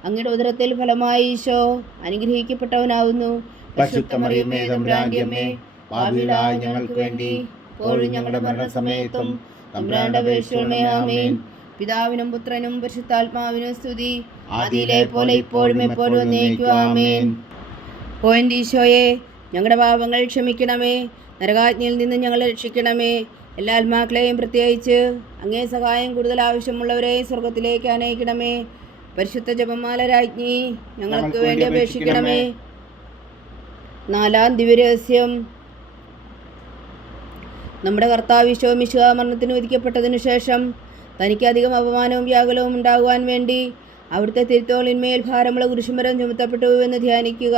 അങ്ങയുടെ ഉദരത്തിൽ ഫലമായി ഈശോ അനുഗ്രഹിക്കപ്പെട്ടവനാകുന്നു. പരിശുദ്ധ മറിയമേ തമ്പുരാന്റെ അമ്മേ, പാപികളായ ഞങ്ങൾക്ക് വേണ്ടി ഇപ്പോഴും ഞങ്ങളുടെ മരണസമയത്തും തമ്പുരാന്റെ അപേക്ഷിച്ചുകൊള്ളണമേ. ആമേൻ. പിതാവിനും പുത്രനും പരിശുദ്ധാത്മാവിനും സ്തുതി, ആദിയിലെ പോലെ ഇപ്പോഴും എപ്പോഴും എന്നേക്കും. ആമേൻ. ഓ എൻ്റെ ഈശോയെ, ഞങ്ങളുടെ പാപങ്ങൾ ക്ഷമിക്കണമേ, നരകാജ്ഞയിൽ നിന്ന് ഞങ്ങളെ രക്ഷിക്കണമേ. എല്ലാ ആത്മാക്കളെയും പ്രത്യേകിച്ച് അങ്ങേ സഹായം കൂടുതൽ ആവശ്യമുള്ളവരെ സ്വർഗത്തിലേക്ക് ആനയിക്കണമേ. പരിശുദ്ധ ജപമാല രാജ്ഞി ഞങ്ങൾക്ക് വേണ്ടി അപേക്ഷിക്കണമേ. നാലാം ദിവ്യരഹസ്യം. നമ്മുടെ കർത്താവ് ഈശോ മിശിഹാ മരണത്തിന് വിധിക്കപ്പെട്ടതിനു ശേഷം തനിക്ക് അധികം അപമാനവും വ്യാകുലവും ഉണ്ടാകുവാൻ വേണ്ടി അവിടുത്തെ തിരുത്തോളിന്മേൽ ഭാരമുള്ള കുരിശുമരം ചുമത്തപ്പെട്ടു എന്ന് ധ്യാനിക്കുക.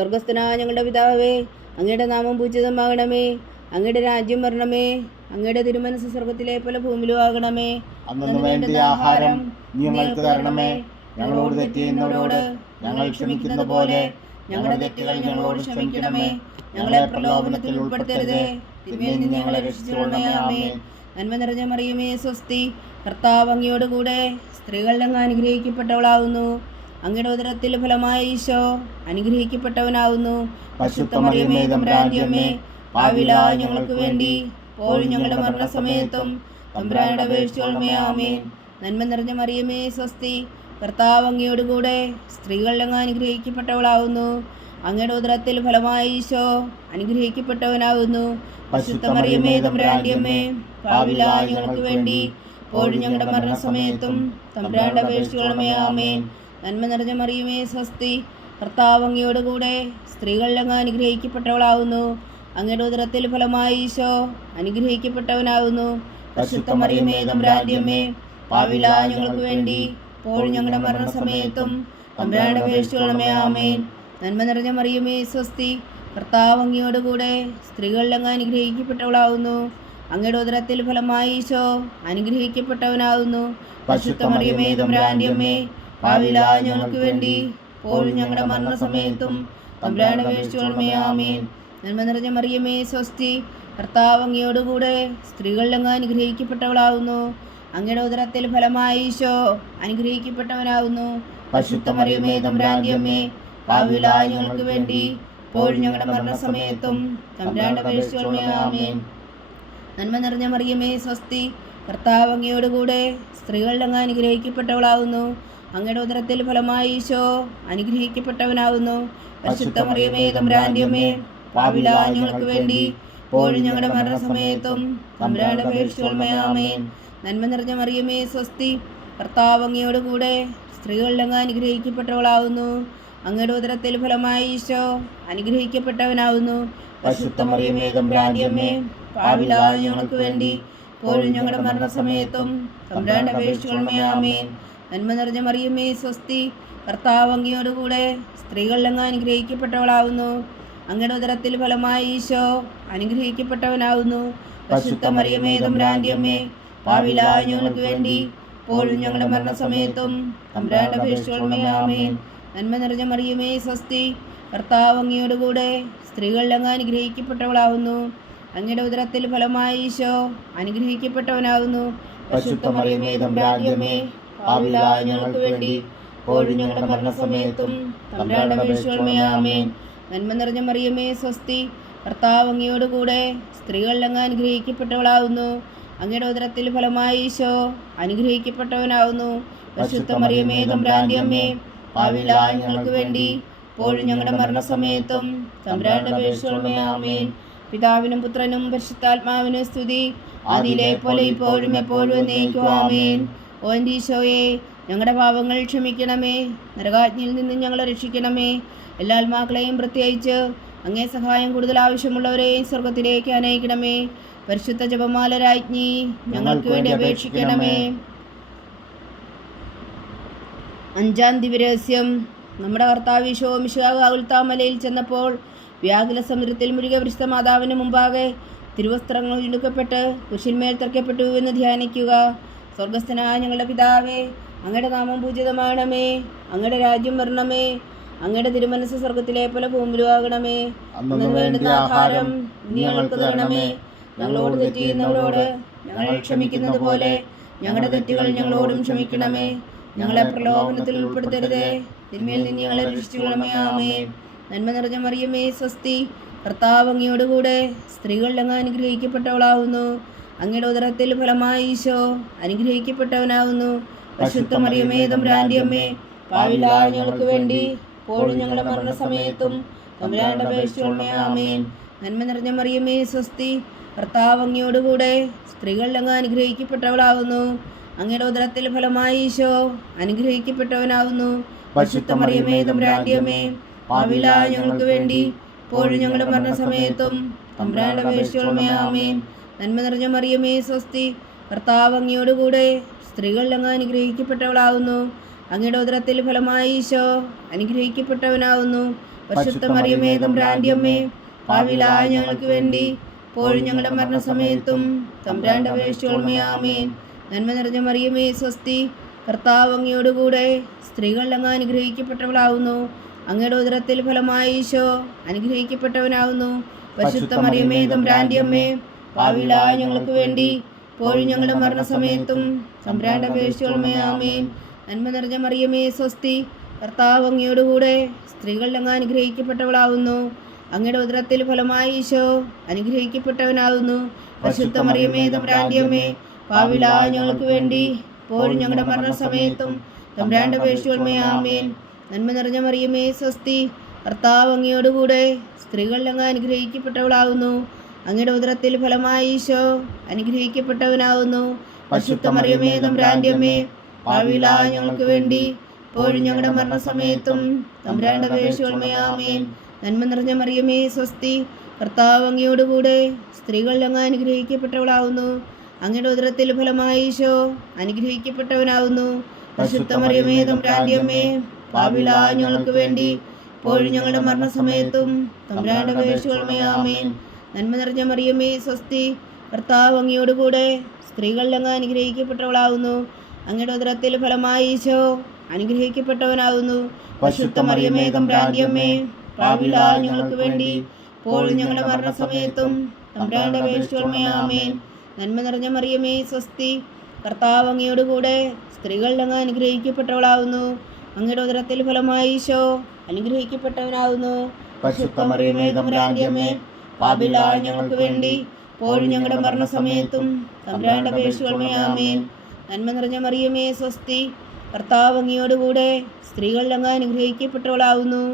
സ്വർഗസ്ഥനായ ഞങ്ങളുടെ പിതാവേ, അങ്ങയുടെ നാമം പൂജിതമാകണമേ. അങ്ങയുടെ രാജ്യം വരണമേ. അങ്ങയുടെ തിരുമനസ് സ്വർഗത്തിലെ പോലെ ഭൂമിയിലും ആകണമേ. അന്നു വേണ്ട ആഹാരം ഞങ്ങൾക്ക് തരണമേ. ഞങ്ങളോട് തെറ്റ് ചെയ്യുന്നവരോട് ഞങ്ങൾ ക്ഷമിക്കുന്ന പോലെ ഞങ്ങളുടെ തെറ്റുകൾ ഞങ്ങളോട് ക്ഷമിക്കണമേ. ഞങ്ങളെ പ്രലോഭനത്തിൽ ഉൾപ്പെടുത്തരുതേ, തിന്മയിൽ നിന്ന് ഞങ്ങളെ രക്ഷിച്ചുകൊള്ളണമേ. ആമേൻ. നന്മ നിറഞ്ഞ മറിയമേ, സ്വസ്തി. കർത്താവ് അങ്ങയോട് കൂടെ സ്ത്രീകൾ അങ്ങ് അനുഗ്രഹിക്കപ്പെട്ടവളാവുന്നു. അങ്ങയുടെ ഉദരത്തിൽ ഫലമായ ഈശോ അനുഗ്രഹിക്കപ്പെട്ടവനാവുന്നു. പരിശുദ്ധ മറിയമേ, തമ്പുരാന്റെ അമ്മേ, പാപികളായ ഞങ്ങൾക്ക് വേണ്ടി ഇപ്പോഴും ഞങ്ങളുടെ മരണസമയത്തും തമ്പുരാനോട് അപേക്ഷിച്ചുകൊള്ളണമേ. ആമേൻ. നന്മ നിറഞ്ഞ മറിയമേ, സ്വസ്തി. കർത്താവ് അങ്ങയോട് കൂടെ സ്ത്രീകൾ അങ്ങ് അനുഗ്രഹിക്കപ്പെട്ടവളാവുന്നു. അങ്ങയുടെ ഉദരത്തിൽ ഫലമായ ഈശോ അനുഗ്രഹിക്കപ്പെട്ടവനാവുന്നു. പരിശുദ്ധ മറിയമേ, തമ്പുരാന്റെ അമ്മേ, പാപികളായ ഞങ്ങൾക്ക് വേണ്ടി ഇപ്പോഴും ഞങ്ങളുടെ മരണസമയത്തും തമ്പുരാനോട് അപേക്ഷിച്ചുകൊള്ളണമേ. ആമേൻ. നന്മ നിറഞ്ഞ മറിയമേ, സ്വസ്തി. കർത്താവ് അങ്ങയോട് കൂടെ സ്ത്രീകൾ അങ്ങ് അനുഗ്രഹിക്കപ്പെട്ടവളാവുന്നു. അങ്ങയുടെ ഉദരത്തിൽ ഫലമായ ഈശോ അനുഗ്രഹിക്കപ്പെട്ടവനാവുന്നു. പരിശുദ്ധ മറിയമേ, തമ്പുരാന്റെ അമ്മേ, പാപികളായ ഞങ്ങൾക്ക് വേണ്ടി ഇപ്പോഴും ഞങ്ങളുടെ മരണസമയത്തും തമ്പുരാനോട് അപേക്ഷിച്ചുകൊള്ളണമേ. ആമേൻ. നന്മ നിറഞ്ഞ മറിയമേ, സ്വസ്തി. കർത്താവ് അങ്ങയോട് കൂടെ സ്ത്രീകൾ അങ്ങ് അനുഗ്രഹിക്കപ്പെട്ടവളാവുന്നു. അങ്ങയുടെ ഉദരത്തിൽ ഫലമായ ഈശോ അനുഗ്രഹിക്കപ്പെട്ടവനാവുന്നു. പരിശുദ്ധ മറിയമേ, തമ്പുരാന്റെ അമ്മേ, പാപികളായ ഞങ്ങൾക്ക് വേണ്ടി ഇപ്പോഴും ഞങ്ങളുടെ മരണസമയത്തും തമ്പുരാനോട് അപേക്ഷിച്ചുകൊള്ളണമേ. ആമേൻ. നന്മ നിറഞ്ഞ മറിയമേ, സ്വസ്തി. കർത്താവ് അങ്ങയോട് കൂടെ സ്ത്രീകൾ അങ്ങ് അനുഗ്രഹിക്കപ്പെട്ടവളാവുന്നു. അങ്ങയുടെ ഉദരത്തിൽ ഫലമായ ഈശോ അനുഗ്രഹിക്കപ്പെട്ടവനാവുന്നു. പരിശുദ്ധ മറിയമേ, തമ്പുരാന്റെ അമ്മേ, പാപികളായ ഞങ്ങൾക്ക് വേണ്ടി ഇപ്പോഴും ഞങ്ങളുടെ മരണസമയത്തും തമ്പുരാനോട് അപേക്ഷിച്ചുകൊള്ളണമേ. ആമേൻ. നന്മ നിറഞ്ഞ മറിയമേ, സ്വസ്തി. കർത്താവ് അങ്ങയോട് കൂടെ സ്ത്രീകൾ അങ്ങ് അനുഗ്രഹിക്കപ്പെട്ടവളാവുന്നു. അങ്ങയുടെ ഉദരത്തിൽ ഫലമായ ഈശോ അനുഗ്രഹിക്കപ്പെട്ടവനാവുന്നു. പരിശുദ്ധ മറിയമേ, തമ്പുരാന്റെ അമ്മേ, പാപികളായ ഞങ്ങൾക്ക് വേണ്ടി ഇപ്പോഴും ഞങ്ങളുടെ മരണസമയത്തും തമ്പുരാനോട് അപേക്ഷിച്ചുകൊള്ളണമേ. ആമേൻ. നന്മ നിറഞ്ഞ മറിയമേ, സ്വസ്തി. കർത്താവ് അങ്ങയോട് കൂടെ സ്ത്രീകൾ അങ്ങ് അനുഗ്രഹിക്കപ്പെട്ടവളാവുന്നു. അങ്ങയുടെ ഉദരത്തിൽ ഫലമായ ഈശോ അനുഗ്രഹിക്കപ്പെട്ടവനാവുന്നു. പരിശുദ്ധ മറിയമേ, തമ്പുരാന്റെ അമ്മേ, പാപികളായ ഞങ്ങൾക്ക് വേണ്ടി ഇപ്പോഴും ഞങ്ങളുടെ മരണസമയത്തും തമ്പുരാനോട് അപേക്ഷിച്ചുകൊള്ളണമേ. ആമേൻ. നന്മ നിറഞ്ഞ മറിയമേ, സ്വസ്തി. കർത്താവ് അങ്ങയോട് കൂടെ സ്ത്രീകൾ അങ്ങ് അനുഗ്രഹിക്കപ്പെട്ടവളാവുന്നു. അങ്ങയുടെ ഉദരത്തിൽ ഫലമായ ഈശോ അനുഗ്രഹിക്കപ്പെട്ടവനാവുന്നു. പരിശുദ്ധ മറിയമേ, തമ്പുരാന്റെ അമ്മേ, പാപികളായ ഞങ്ങൾക്ക് വേണ്ടി ഇപ്പോഴും ഞങ്ങളുടെ മരണസമയത്തും തമ്പുരാനോട് അപേക്ഷിച്ചുകൊള്ളണമേ. ആമേൻ. നന്മ നിറഞ്ഞ മറിയമേ, സ്വസ്തി. കർത്താവ് അങ്ങയോട് കൂടെ സ്ത്രീകൾ അങ്ങ് അനുഗ്രഹിക്കപ്പെട്ടവളാവുന്നു. അങ്ങയുടെ ഉദരത്തിൽ ഫലമായ ഈശോ അനുഗ്രഹിക്കപ്പെട്ടവനാവുന്നു. പരിശുദ്ധ മറിയമേ, തമ്പുരാന്റെ അമ്മേ, പാപികളായ ഞങ്ങൾക്ക് വേണ്ടി ഇപ്പോഴും ഞങ്ങളുടെ മരണസമയത്തും തമ്പുരാനോട് അപേക്ഷിച്ചുകൊള്ളണമേ. ആമേൻ. നന്മ നിറഞ്ഞ മറിയമേ, സ്വസ്തി. കർത്താവ് അങ്ങയോട് കൂടെ സ്ത്രീകൾ അങ്ങ് അനുഗ്രഹിക്കപ്പെട്ടവളാവുന്നു. അങ്ങയുടെ ഉദരത്തിൽ ഫലമായ ഈശോ അനുഗ്രഹിക്കപ്പെട്ടവനാവുന്നു. പരിശുദ്ധ മറിയമേ, തമ്പുരാന്റെ അമ്മേ, പാപികളായ ഞങ്ങൾക്ക് വേണ്ടി ഇപ്പോഴും ഞങ്ങളുടെ മരണസമയത്തും തമ്പുരാനോട് അപേക്ഷിച്ചുകൊള്ളണമേ. ആമേൻ. പിതാവിനും പുത്രനും പരിശുദ്ധാത്മാവിനും സ്തുതി, ആദിയിലെ പോലെ ഇപ്പോഴും എപ്പോഴും എന്നേക്കും. ആമേൻ. ഓ എൻ്റെ ഈശോയെ, ഞങ്ങളുടെ പാപങ്ങൾ ക്ഷമിക്കണമേ. നരകാജ്ഞയിൽ നിന്ന് ഞങ്ങളെ രക്ഷിക്കണമേ. എല്ലാ ആത്മാക്കളെയും പ്രത്യേകിച്ച് അങ്ങേ സഹായം കൂടുതൽ ആവശ്യമുള്ളവരെയും സ്വർഗത്തിലേക്ക് അനയിക്കണമേ. പരിശുദ്ധ ജപമാല രാജ്ഞി, ഞങ്ങൾക്ക് വേണ്ടി അപേക്ഷിക്കണമേ. അഞ്ചാം ദിവ്യരഹസ്യം. നമ്മുടെ കർത്താവ് ഈശോ മിശിഹാ ഉൽത്താമലയിൽ ചെന്നപ്പോൾ വ്യാകുല സമുദ്രത്തിൽ മുഴുകെ പരിശുദ്ധ മാതാവിന് മുമ്പാകെ തിരുവസ്ത്രങ്ങൾ ഇടുക്കപ്പെട്ട് കുരിശിന്മേൽ തറയ്ക്കപ്പെട്ടു എന്ന് ധ്യാനിക്കുക. സ്വർഗസ്ഥനായ ഞങ്ങളുടെ പിതാവേ, അങ്ങയുടെ നാമം പൂജിതമാകണമേ. അങ്ങയുടെ രാജ്യം വരണമേ. അങ്ങയുടെ തിരുമനസ് സ്വർഗത്തിലെ പോലെ ഭൂമിയിലും ആകണമേ. അന്നു വേണ്ട ആഹാരം ഞങ്ങൾക്ക് തരണമേ. ഞങ്ങളോട് തെറ്റ് ചെയ്യുന്നവരോട് ഞങ്ങൾ ക്ഷമിക്കുന്നത് പോലെ ഞങ്ങളുടെ തെറ്റുകൾ ഞങ്ങളോടും ക്ഷമിക്കണമേ. ഞങ്ങളെ പ്രലോഭനത്തിൽ ഉൾപ്പെടുത്തരുതേ, തിന്മയിൽ നിന്ന് ഞങ്ങളെ രക്ഷിച്ചുകൊള്ളണമേ. ആമേൻ. നന്മ നിറഞ്ഞ മറിയമേ, സ്വസ്തി. കർത്താവ് അങ്ങയോട് കൂടെ സ്ത്രീകൾ അങ്ങ് അനുഗ്രഹിക്കപ്പെട്ടവളാവുന്നു. അങ്ങയുടെ ഉദരത്തിൽ ഫലമായ ഈശോ അനുഗ്രഹിക്കപ്പെട്ടവനാവുന്നു. പരിശുദ്ധ മറിയമേ, തമ്പുരാന്റെ അമ്മേ, പാപികളായ ഞങ്ങൾക്ക് വേണ്ടി ഇപ്പോഴും ഞങ്ങളുടെ മരണസമയത്തും തമ്പുരാനോട് അപേക്ഷിച്ചുകൊള്ളണമേ. ആമേൻ. നന്മ നിറഞ്ഞ മറിയമേ, സ്വസ്തി. കർത്താവ് അങ്ങയോട് കൂടെ സ്ത്രീകൾ അങ്ങ് അനുഗ്രഹിക്കപ്പെട്ടവളാവുന്നു. അങ്ങയുടെ ഉദരത്തിൽ ഫലമായ ഈശോ അനുഗ്രഹിക്കപ്പെട്ടവനാവുന്നു. പരിശുദ്ധ മറിയമേ, തമ്പുരാന്റെ അമ്മേ, പാപികളായ ഞങ്ങൾക്ക് വേണ്ടി ഇപ്പോഴും ഞങ്ങളുടെ മരണസമയത്തും തമ്പുരാനോട് അപേക്ഷിച്ചുകൊള്ളണമേ. ആമേൻ. നന്മ നിറഞ്ഞ മറിയമേ, സ്വസ്തി. കർത്താവ് അങ്ങയോട് കൂടെ സ്ത്രീകൾ അങ്ങ് അനുഗ്രഹിക്കപ്പെട്ടവളാവുന്നു. അങ്ങയുടെ ഉദരത്തിൽ ഫലമായ ഈശോ അനുഗ്രഹിക്കപ്പെട്ടവനാവുന്നു. പരിശുദ്ധ മറിയമേ തമ്പുരാന്റെ അമ്മേ, പാപികളായ ഞങ്ങൾക്ക് വേണ്ടി ഇപ്പോഴും ഞങ്ങളുടെ മരണസമയത്തും തമ്പുരാന്റെ അപേക്ഷിച്ചുകൊള്ളണമേ. ആമേൻ. നന്മ നിറഞ്ഞ മറിയമേ സ്വസ്തി, കർത്താവ് അങ്ങയോടുകൂടെ സ്ത്രീകൾ അങ്ങ് അനുഗ്രഹിക്കപ്പെട്ടവളാവുന്നു. അങ്ങയുടെ ഉദരത്തിൽ ഫലമായി ഈശോ അനുഗ്രഹിക്കപ്പെട്ടവനാവുന്നു. പരിശുദ്ധ മറിയമേ തമ്പുരാന്റെ അമ്മേ, പാപികളായ ഞങ്ങൾക്ക് വേണ്ടി ഇപ്പോഴും ഞങ്ങളുടെ മരണസമയത്തും തമ്പുരാന്റെ അപേക്ഷിച്ചുകൊള്ളണമേ. ആമേൻ. നന്മ നിറഞ്ഞ മറിയമേ സ്വസ്തി, കർത്താവ് അങ്ങയോടുകൂടെ സ്ത്രീകൾ അങ്ങ് അനുഗ്രഹിക്കപ്പെട്ടവളാവുന്നു. അങ്ങയുടെ ഉദരത്തിൽ ഫലമായി ഈശോ അനുഗ്രഹിക്കപ്പെട്ടവനാകുന്നു. പരിശുദ്ധ മറിയമേ തമ്പുരാന്റെ അമ്മേ, പാപികളായ ഞങ്ങൾക്ക് വേണ്ടി ഇപ്പോഴും ഞങ്ങളുടെ മരണസമയത്തും തമ്പുരാന്റെ അപേക്ഷിച്ചുകൊള്ളണമേ. ആമേൻ. നന്മ നിറഞ്ഞ മറിയമേ സ്വസ്തി, കർത്താവ് അങ്ങയോടുകൂടെ സ്ത്രീകൾ അങ്ങ് അനുഗ്രഹിക്കപ്പെട്ടവളാകുന്നു. അങ്ങയുടെ ഉദരത്തിൽ ഫലമായി ഈശോ അനുഗ്രഹിക്കപ്പെട്ടവനാകുന്നു. പരിശുദ്ധ മറിയമേ തമ്പുരാന്റെ അമ്മേ, പാപികളായ ഞങ്ങൾക്ക് വേണ്ടി ഇപ്പോഴും ഞങ്ങളുടെ മരണസമയത്തും തമ്പുരാന്റെ അപേക്ഷിച്ചുകൊള്ളണമേ. ആമേൻ. നന്മ നിറഞ്ഞ മറിയമേ സ്വസ്തി, കർത്താവ് അങ്ങയോടുകൂടെ സ്ത്രീകൾ അങ്ങ് അനുഗ്രഹിക്കപ്പെട്ടവളാവുന്നു. അങ്ങയുടെ ഉദരത്തിൽ ഫലമായി ഈശോ അനുഗ്രഹിക്കപ്പെട്ടവനാവുന്നു. പരിശുദ്ധ മറിയമേ തമ്പുരാന്റെ അമ്മേ, പാപികളായ ഞങ്ങൾക്ക് വേണ്ടി ഇപ്പോഴും ഞങ്ങളുടെ മരണസമയത്തും തമ്പുരാന്റെ അപേക്ഷിച്ചുകൊള്ളണമേ. ആമേൻ. നന്മ നിറഞ്ഞ മറിയമേ സ്വസ്തി, കർത്താവ് അങ്ങയോടുകൂടെ സ്ത്രീകൾ അങ്ങ് അനുഗ്രഹിക്കപ്പെട്ടവളാവുന്നു. അങ്ങയുടെ ഉദരത്തിൽ ഫലമായി ഈശോ അനുഗ്രഹിക്കപ്പെട്ടവനാകുന്നു. പരിശുദ്ധ മറിയമേ തമ്പുരാന്റെ അമ്മേ, പാപികളായ ഞങ്ങൾക്ക് വേണ്ടി ഇപ്പോഴും ഞങ്ങളുടെ മരണസമയത്തും തമ്പുരാന്റെ അപേക്ഷിച്ചുകൊള്ളണമേ. ആമേൻ. നന്മ നിറഞ്ഞ മറിയമേ സ്വസ്തി, കർത്താവ് അങ്ങയോടുകൂടെ സ്ത്രീകൾ അങ്ങ് അനുഗ്രഹിക്കപ്പെട്ടവളാവുന്നു. അങ്ങയുടെ ഉദരത്തിൽ ഫലമായി ഈശോ അനുഗ്രഹിക്കപ്പെട്ടവനാകുന്നു. പരിശുദ്ധ മറിയമേ തമ്പുരാന്റെ അമ്മേ, പാപികളായ ഞങ്ങൾക്ക് വേണ്ടി ഇപ്പോഴും ഞങ്ങളുടെ മരണസമയത്തും തമ്പുരാന്റെ അപേക്ഷിച്ചുകൊള്ളണമേ. ആമേൻ. നന്മ നിറഞ്ഞ മറിയമേ സ്വസ്തി, കർത്താവ് അങ്ങയോടുകൂടെ സ്ത്രീകൾ അങ്ങ് അനുഗ്രഹിക്കപ്പെട്ടവളാവുന്നു.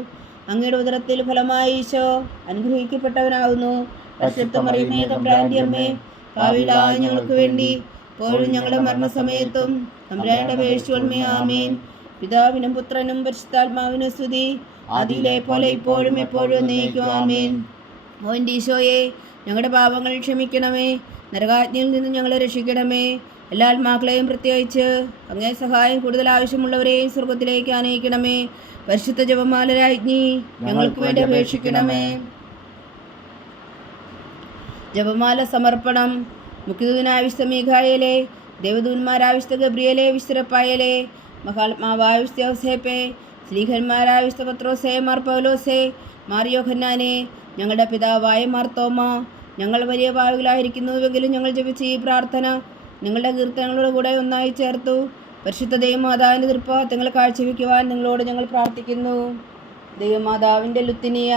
അങ്ങയുടെ ഉദരത്തിൽ ഫലമായി ഈശോ അനുഗ്രഹിക്കപ്പെട്ടവനാകുന്നു. പരിശുദ്ധ മറിയമേ തമ്പുരാന്റെ അമ്മേ, പാപികളായ ഞങ്ങൾക്ക് വേണ്ടി ഇപ്പോഴും ഞങ്ങളുടെ മരണസമയത്തും തമ്പുരാന്റെ അപേക്ഷിച്ചുകൊള്ളണമേ. ആമേൻ. പിതാവിനും പുത്രനും പരിശുദ്ധാത്മാവിനും സ്തുതി, ആദിയിലെ പോലെ ഇപ്പോഴും എപ്പോഴും എന്നേക്കും. ആമേൻ. ഓ എൻ്റെ ഈശോയെ, ഞങ്ങളുടെ പാപങ്ങൾ ക്ഷമിക്കണമേ, നരകാജ്ഞയിൽ നിന്ന് ഞങ്ങളെ രക്ഷിക്കണമേ. എല്ലാ ആത്മാക്കളെയും പ്രത്യേകിച്ച് അങ്ങേ സഹായം കൂടുതൽ ആവശ്യമുള്ളവരെയും സ്വർഗത്തിലേക്ക് ആനയിക്കണമേ. പരിശുദ്ധ ജപമാല രാജ്ഞി, ഞങ്ങൾക്ക് വേണ്ടി അപേക്ഷിക്കണമേ. ജപമാല സമർപ്പണം. മുഖ്യദൂതനായ വിശുദ്ധ മീഖായേലേ, ദേവദൂതന്മാരായ വിശുദ്ധ ഗബ്രിയേലേ, വിശുദ്ധ റഫായേലേ, മഹാത്മാവായ വിശുദ്ധ ഔസേപ്പേ, ശ്രീഹന്മാരായ വിശുദ്ധ പത്രോസേ, മാർ പൗലോസേ, മാർ യോഹന്നാനെ, ഞങ്ങളുടെ പിതാവായ മാർ തോമ, ഞങ്ങൾ വലിയ പാപികളായിരിക്കുന്നുവെങ്കിലും ഞങ്ങൾ ജപിച്ച ഈ പ്രാർത്ഥന നിങ്ങളുടെ കീർത്തനങ്ങളുടെ കൂടെ ഒന്നായി ചേർത്തു പരിശുദ്ധ ദൈവമാതാവിൻ്റെ തൃപ്പാദങ്ങൾ കാഴ്ചവെക്കുവാൻ നിങ്ങളോട് ഞങ്ങൾ പ്രാർത്ഥിക്കുന്നു. ദൈവമാതാവിൻ്റെ ലുത്തിനിയ,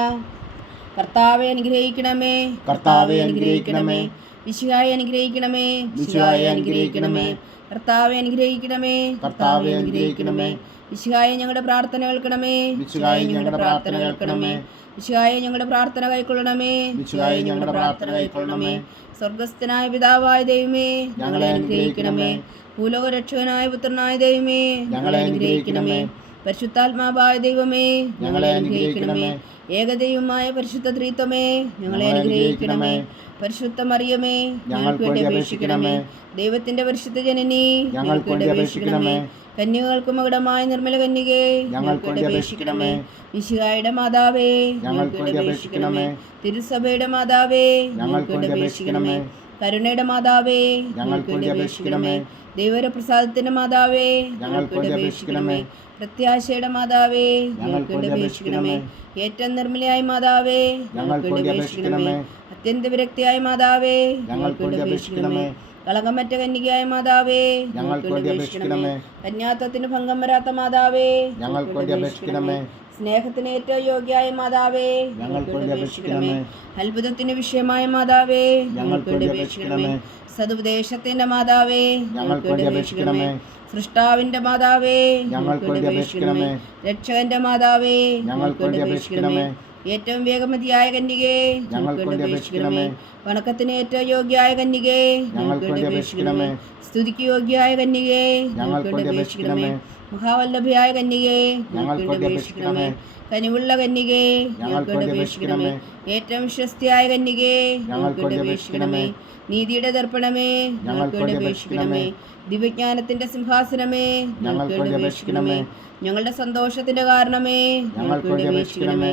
കർത്താവെ അനുഗ്രഹിക്കണമേ, കർത്താവെ അനുഗ്രഹിക്കണമേ, മിശിഹായെ അനുഗ്രഹിക്കണമേ, മിശിഹായെ അനുഗ്രഹിക്കണമേ, കർത്താവെ അനുഗ്രഹിക്കണമേ, കർത്താവെ അനുഗ്രഹിക്കണമേ, മിശിഹായെ ഞങ്ങളുടെ പ്രാർത്ഥന കേൾക്കണമേ, മിശിഹായെ ഞങ്ങളുടെ പ്രാർത്ഥന കേൾക്കണമേ, മിശിഹായെ ഞങ്ങളുടെ പ്രാർത്ഥന കൈക്കൊള്ളണമേ, മിശിഹായെ ഞങ്ങളുടെ പ്രാർത്ഥന കൈക്കൊള്ളണമേ. സ്വർഗസ്ഥനായ പിതാവായ ദൈവമേ, ഞങ്ങളെ അനുഗ്രഹിക്കണമേ. ഭൂലോക രക്ഷകനായ പുത്രനായ ദൈവമേ, ഞങ്ങളെ അനുഗ്രഹിക്കണമേ. പരിശുദ്ധാത്മാവായ ദൈവമേ, ഞങ്ങളെ അനുഗ്രഹിക്കണമേ. ഏകദൈവമായ പരിശുദ്ധ ത്രിത്വമേ, ഞങ്ങളെ അനുഗ്രഹിക്കണമേ. പരിശുദ്ധ മറിയമേ, ഞങ്ങൾക്ക് വേണ്ടി അപേക്ഷിക്കണമേ. ദൈവത്തിന്റെ പരിശുദ്ധ ജനനി, ഞങ്ങൾക്ക് വേണ്ടി അപേക്ഷിക്കണമേ. കന്യകൾക്ക് മകുടമായ നിർമ്മല കന്യകേ, ഞങ്ങൾക്ക് വേണ്ടി അപേക്ഷിക്കണമേ. മിശിഹായുടെ മാതാവേ, ഞങ്ങൾക്ക് വേണ്ടി അപേക്ഷിക്കണമേ. തിരുസഭയുടെ മാതാവേ, ഞങ്ങൾക്ക് വേണ്ടി അപേക്ഷിക്കണമേ. കരുണയുടെ മാതാവേ, ഞങ്ങൾക്ക് വേണ്ടി അപേക്ഷിക്കണമേ. ദൈവപ്രസാദത്തിന്റെ മാതാവേ, ഞങ്ങൾക്ക് വേണ്ടി അപേക്ഷിക്കണമേ. പ്രത്യാശയുടെ മാതാവേ, ഞങ്ങൾക്ക് വേണ്ടി അപേക്ഷിക്കണമേ. ഏറ്റവും നിർമ്മലയായ മാതാവേ, ഞങ്ങൾക്ക് വേണ്ടി അപേക്ഷിക്കണമേ. അത്യന്ത വിരക്തിയായ മാതാവേ, ഞങ്ങൾക്ക് വേണ്ടി അപേക്ഷിക്കണമേ. കളങ്കമറ്റ കന്യകയായ മാതാവേ, ഞങ്ങൾക്ക് വേണ്ടി അപേക്ഷിക്കണമേ. കന്യാത്വത്തിന് ഭംഗം വരാത്ത മാതാവേ, ഞങ്ങൾക്ക് വേണ്ടി അപേക്ഷിക്കണമേ. സ്നേഹത്തിന് ഏറ്റവും യോഗ്യയായ മാതാവേ, ഞങ്ങൾക്ക് വേണ്ടി അപേക്ഷിക്കണമേ. അത്ഭുതത്തിന് വിഷയമായ മാതാവേ, ഞങ്ങൾക്ക് വേണ്ടി അപേക്ഷിക്കണമേ. സതുപദേശത്തിന്റെ മാതാവേ, ഞങ്ങൾക്ക് വേണ്ടി അപേക്ഷിക്കണമേ. സൃഷ്ടാവിന്റെ മാതാവേ, ഞങ്ങൾക്ക് വേണ്ടി അപേക്ഷിക്കണമേ. രക്ഷകന്റെ മാതാവേ, ഞങ്ങൾക്ക് വേണ്ടി അപേക്ഷിക്കണമേ. ഏറ്റവും വേഗമതിയായ കന്യകേ, ഞങ്ങൾക്ക് വേണ്ടി അപേക്ഷിക്കണമേ. വണക്കത്തിന് ഏറ്റവും യോഗ്യയായ കന്യകേ, ഞങ്ങൾക്ക് വേണ്ടി അപേക്ഷിക്കണമേ. സ്തുതിക്ക് യോഗ്യയായ കന്യകേ, ഞങ്ങൾക്ക് വേണ്ടി അപേക്ഷിക്കണമേ. മഹാവല്ലഭയായ കന്യകേ, ഞങ്ങൾക്ക് വേണ്ടി അപേക്ഷിക്കണമേ. കനിവുള്ള കന്യകേ, ഞങ്ങൾക്ക് വേണ്ടി അപേക്ഷിക്കണമേ. ഏറ്റവും വിശ്വസ്തയായ കന്യകേ, ഞങ്ങൾക്ക് വേണ്ടി അപേക്ഷിക്കണമേ. നീതിയുടെ ദർപ്പണമേ, ഞങ്ങൾക്ക് വേണ്ടി അപേക്ഷിക്കണമേ. ദിവ്യജ്ഞാനത്തിന്റെ സിംഹാസനമേ, ഞങ്ങൾക്ക് വേണ്ടി അപേക്ഷിക്കണമേ. ഞങ്ങളുടെ സന്തോഷത്തിന്റെ കാരണമേ, ഞങ്ങൾക്ക് വേണ്ടി അപേക്ഷിക്കണമേ.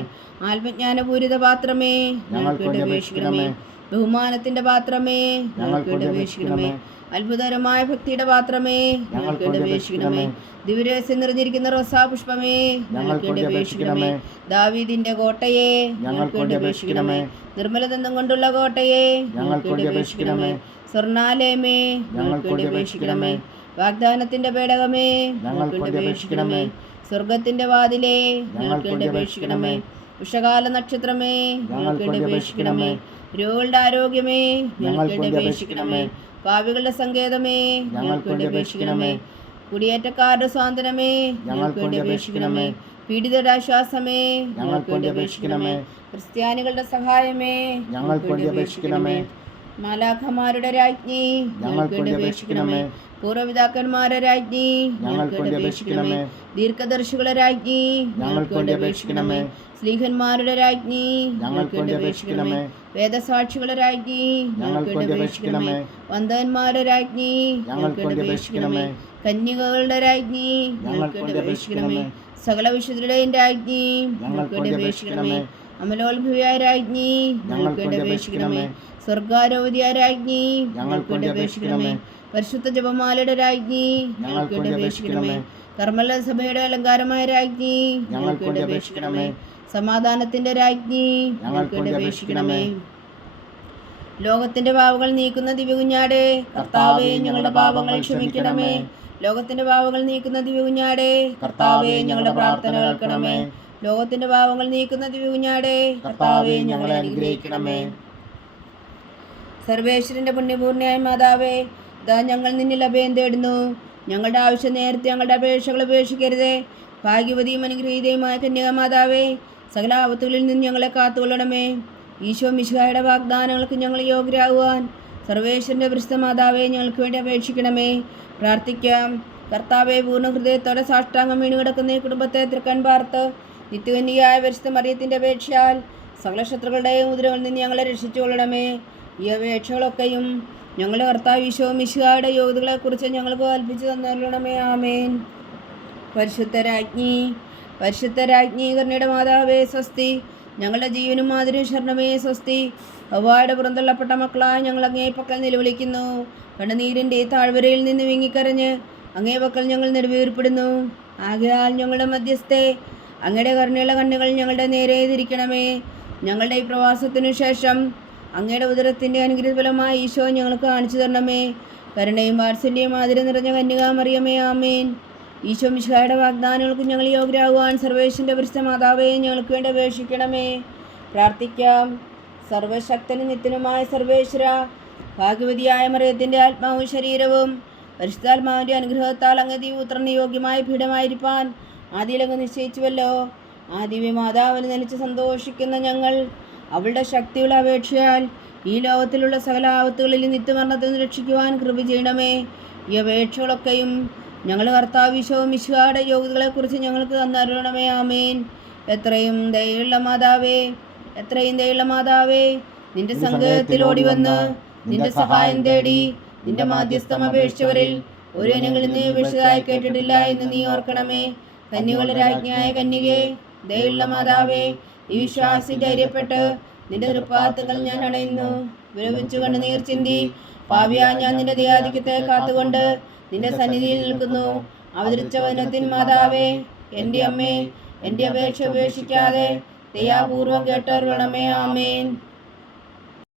ആത്മജ്ഞാനപൂരിത പാത്രമേ, ഞങ്ങൾക്ക് വേണ്ടി അപേക്ഷിക്കണമേ. ബഹുമാനത്തിന്റെ പാത്രമേ, ഞങ്ങൾക്ക് വേണ്ടി അപേക്ഷിക്കണമേ. അത്ഭുതകരമായ ഭക്തിയുടെ പാത്രമേ, ഞങ്ങൾക്ക് വേണ്ടി അപേക്ഷിക്കണമേ. ദിവ്യരഹസ്യം നിറഞ്ഞിരിക്കുന്ന റോസാ പുഷ്പമേ, ഞങ്ങൾക്ക് വേണ്ടി അപേക്ഷിക്കണമേ. ദാവീദിന്റെ കോട്ടയെ, ഞങ്ങൾക്ക് വേണ്ടി അപേക്ഷിക്കണമേ. നിർമ്മലദന്തം കൊണ്ടുള്ള കോട്ടയെ, ഞങ്ങൾക്ക് വേണ്ടി അപേക്ഷിക്കണമേ. സ്വർണാലയമേ, ഞങ്ങൾക്ക് വേണ്ടി അപേക്ഷിക്കണമേ. വാഗ്ദാനത്തിന്റെ പേടകമേ, ഞങ്ങൾക്ക് വേണ്ടി അപേക്ഷിക്കണമേ. സ്വർഗത്തിന്റെ വാതിലേ, ഞങ്ങൾക്ക് വേണ്ടി അപേക്ഷിക്കണമേ. ഉഷകാല നക്ഷത്രമേ, ഞങ്ങൾക്ക് വേണ്ടി അപേക്ഷിക്കണമേ. രോഗികളുടെ ആരോഗ്യമേ, ഞങ്ങൾക്ക് വേണ്ടി അപേക്ഷിക്കണമേ. പാപികളുടെ സങ്കേതമേ, ഞങ്ങൾക്ക് വേണ്ടി അപേക്ഷിക്കണമേ. കുടിയേറ്റക്കാരുടെ സ്വാതന്ത്ര്യമേ, ഞങ്ങൾക്ക് വേണ്ടി അപേക്ഷിക്കണമേ. പീഡിതരുടെ ആശ്വാസമേ, ഞങ്ങൾക്ക് വേണ്ടി അപേക്ഷിക്കണമേ. ക്രിസ്ത്യാനികളുടെ സഹായമേ, ഞങ്ങൾക്ക് വേണ്ടി അപേക്ഷിക്കണമേ. മാലാഖമാരുടെ രാജ്ഞി, ഞങ്ങൾക്ക് വേണ്ടി അപേക്ഷിക്കണമേ. പൂർവ്വപിതാക്കന്മാരുടെ രാജ്ഞി, ഞങ്ങൾക്ക് വേണ്ടി അപേക്ഷിക്കണമേ. ദീർഘദർശികളുടെ രാജ്ഞി, ഞങ്ങൾക്ക് വേണ്ടി അപേക്ഷിക്കണമേ. സ്ലീഹന്മാരുടെ രാജ്ഞി, ഞങ്ങൾക്ക് വേണ്ടി അപേക്ഷിക്കണമേ. വേദസാക്ഷികളുടെ രാജ്ഞി, ഞങ്ങൾക്ക് വേണ്ടി അപേക്ഷിക്കണമേ. വന്ദന്മാരുടെ രാജ്ഞി, ഞങ്ങൾക്ക് വേണ്ടി അപേക്ഷിക്കണമേ. കന്യകകളുടെ രാജ്ഞി, ഞങ്ങൾക്ക് വേണ്ടി അപേക്ഷിക്കണമേ. സകല വിശുദ്ധരുടെയും രാജ്ഞി, ഞങ്ങൾക്ക് വേണ്ടി അപേക്ഷിക്കണമേ. അമലോത്ഭവിയായ രാജ്ഞി, ഞങ്ങൾക്ക് വേണ്ടി അപേക്ഷിക്കണമേ. സ്വർഗാരോധിയായ രാജ്ഞി, ഞങ്ങൾക്ക് വേണ്ടി അപേക്ഷിക്കണമേ. പരിശുദ്ധ ജപമാലയുടെ രാജ്ഞി, ഞങ്ങൾക്ക് വേണ്ടി അപേക്ഷിക്കണമേ. കർമ്മല സഭയുടെ അലങ്കാരമായ രാജ്ഞി, ഞങ്ങൾക്ക് വേണ്ടി അപേക്ഷിക്കണമേ. സമാധാനത്തിന്റെ രാജ്ഞി, ഞങ്ങൾക്ക് വേണ്ടി അപേക്ഷിക്കണമേ. ലോകത്തിന്റെ പാപങ്ങൾ നീക്കുന്ന ദിവ്യകുഞ്ഞാടേ, കർത്താവേ ഞങ്ങളുടെ പാപങ്ങൾ ക്ഷമിക്കണമേ. ലോകത്തിന്റെ പാപങ്ങൾ നീക്കുന്ന ദിവ്യകുഞ്ഞാടേ, കർത്താവേ ഞങ്ങളുടെ പ്രാർത്ഥന കേൾക്കണമേ. ലോകത്തിന്റെ പാപങ്ങൾ നീക്കുന്ന ദിവ്യകുഞ്ഞാടേ, കർത്താവേ ഞങ്ങളെ അനുഗ്രഹിക്കണമേ. സർവേശ്വരന്റെ പുണ്യപൂർണ്ണയായ മാതാവേ, ഇതാ ഞങ്ങൾ നിന്നിൽ അഭയം തേടുന്നു. ഞങ്ങളുടെ ആവശ്യം നേരത്തെ ഞങ്ങളുടെ അപേക്ഷകൾ ഉപേക്ഷിക്കരുതേ. ഭാഗ്യവതിയും അനുഗ്രഹീതയുമായ കന്യകാമാതാവേ, സകല ആപത്തുകളിൽ നിന്ന് ഞങ്ങളെ കാത്തുകൊള്ളണമേ. ഈശോ മിശിഹായുടെ വാഗ്ദാനങ്ങൾക്ക് ഞങ്ങൾ യോഗ്യരാകുവാൻ സർവേശ്വരൻ്റെ പരിശുദ്ധ മാതാവേ ഞങ്ങൾക്ക് വേണ്ടി അപേക്ഷിക്കണമേ. പ്രാർത്ഥിക്കാം. കർത്താവെ, പൂർണ്ണ ഹൃദയത്തോടെ സാഷ്ടാംഗം വീണ് കിടക്കുന്ന ഈ കുടുംബത്തെ തൃക്കൺ പാർത്ത് നിത്യകന്യകയായ പരിശുദ്ധ മറിയത്തിൻ്റെ അപേക്ഷയാൽ സകല ശത്രുക്കളുടെയും ഉദരവിൽ നിന്ന് ഞങ്ങളെ രക്ഷിച്ചുകൊള്ളണമേ. ഈ അപേക്ഷകളൊക്കെയും ഞങ്ങളുടെ കർത്താവ് ഈശോ മിശിഹായുടെ യോഗ്യതകളെക്കുറിച്ച് ഞങ്ങൾക്ക് കൽപ്പിച്ചു തന്നരുളണമേ. ആമേൻ. പരിശുദ്ധ രാജ്ഞി കരുണയുടെ മാതാവേ സ്വസ്തി. ഞങ്ങളുടെ ജീവനും മാതിരും ശരണമേ സ്വസ്തി. ഹവ്വായുടെ പുറന്തള്ളപ്പെട്ട മക്കളായ ഞങ്ങൾ അങ്ങേ പക്കൽ നിലവിളിക്കുന്നു. കണ്ണുനീരിൻ്റെ താഴ്വരയിൽ നിന്ന് വിങ്ങിക്കരഞ്ഞ് അങ്ങേ പക്കൽ ഞങ്ങൾ നെടുവീർപ്പെടുന്നു. ആകയാൽ ഞങ്ങളുടെ മധ്യസ്ഥെ അങ്ങയുടെ കരുണയുള്ള കണ്ണുകൾ ഞങ്ങളുടെ നേരെ തിരിക്കണമേ. ഞങ്ങളുടെ ഈ പ്രവാസത്തിനു ശേഷം അങ്ങയുടെ ഉദരത്തിൻ്റെ അനുഗ്രഹഫലമായ ഈശോ ഞങ്ങൾക്ക് കാണിച്ചു തരണമേ. കരുണയും വാത്സല്യവും ആദരം നിറഞ്ഞ കന്യകാമറിയമേ. ആമേൻ. ഈശോ മിശിഹായുടെ വാഗ്ദാനങ്ങൾക്ക് ഞങ്ങൾ യോഗ്യരാകുവാൻ സർവേശ്വരൻ്റെ പരിശുദ്ധ മാതാവേ ഞങ്ങൾക്ക് വേണ്ടി അപേക്ഷിക്കണമേ. പ്രാർത്ഥിക്കാം. സർവശക്തനും നിത്യനുമായ സർവേശ്വര, ഭാഗ്യവതിയായ മറിയത്തിൻ്റെ ആത്മാവും ശരീരവും പരിശുദ്ധാത്മാവിൻ്റെ അനുഗ്രഹത്താൽ അങ്ങ് ദൈവപുത്രന് യോഗ്യമായ പീഠമായിരിക്കാൻ ആദിയിലങ്ങ് നിശ്ചയിച്ചുവല്ലോ. ആ ദിവ്യ മാതാവിന് നനച്ച് സന്തോഷിക്കുന്ന ഞങ്ങൾ അവളുടെ ശക്തിയുള്ള അപേക്ഷയാൽ ഈ ലോകത്തിലുള്ള സകല ആപത്തുകളിൽ നിത്യമരണത്തിൽ നിന്ന് രക്ഷിക്കുവാൻ കൃപ ചെയ്യണമേ. ഈ അപേക്ഷകളൊക്കെയും ഞങ്ങൾ കർത്താവ് ഈശോ മിശിഹായുടെ യോഗ്യതകളെക്കുറിച്ച് ഞങ്ങൾക്ക് തന്നരുളണമേ. ആമേൻ. എത്രയും ദയുള്ള മാതാവേ, നിന്റെ സങ്കേതത്തിൽ ഓടി വന്ന് നിന്റെ സഹായം തേടി നിന്റെ മാധ്യസ്ഥം അപേക്ഷിച്ചവരിൽ ഒരു ഇനങ്ങളിൽ നീ ഉപേക്ഷിച്ചതായി കേട്ടിട്ടില്ല എന്ന് നീ ഓർക്കണമേ. കന്യകളുടെ രാജ്ഞിയായ കന്യകേ, ദയുള്ള മാതാവേ, ഈ വിശ്വാസി ധൈര്യപ്പെട്ട് നിന്റെ തൃപ്പാദങ്ങൾ ഞാൻ അണയുന്നു. വിലപിച്ചു കണ്ട് നീർ ചിന്തി പാപിയാ ഞാൻ നിന്റെ ദയാധിക്യത്തെ കാത്തുകൊണ്ട് നിന്റെ സന്നിധിയിൽ നിൽക്കുന്നു. അവതരിച്ച വചനത്തിൻ മാതാവേ, എൻ്റെ അമ്മേ, എൻ്റെ അപേക്ഷ ഉപേക്ഷിക്കാതെ ദയാപൂർവം കേട്ടരുളണമേ. ആമേൻ.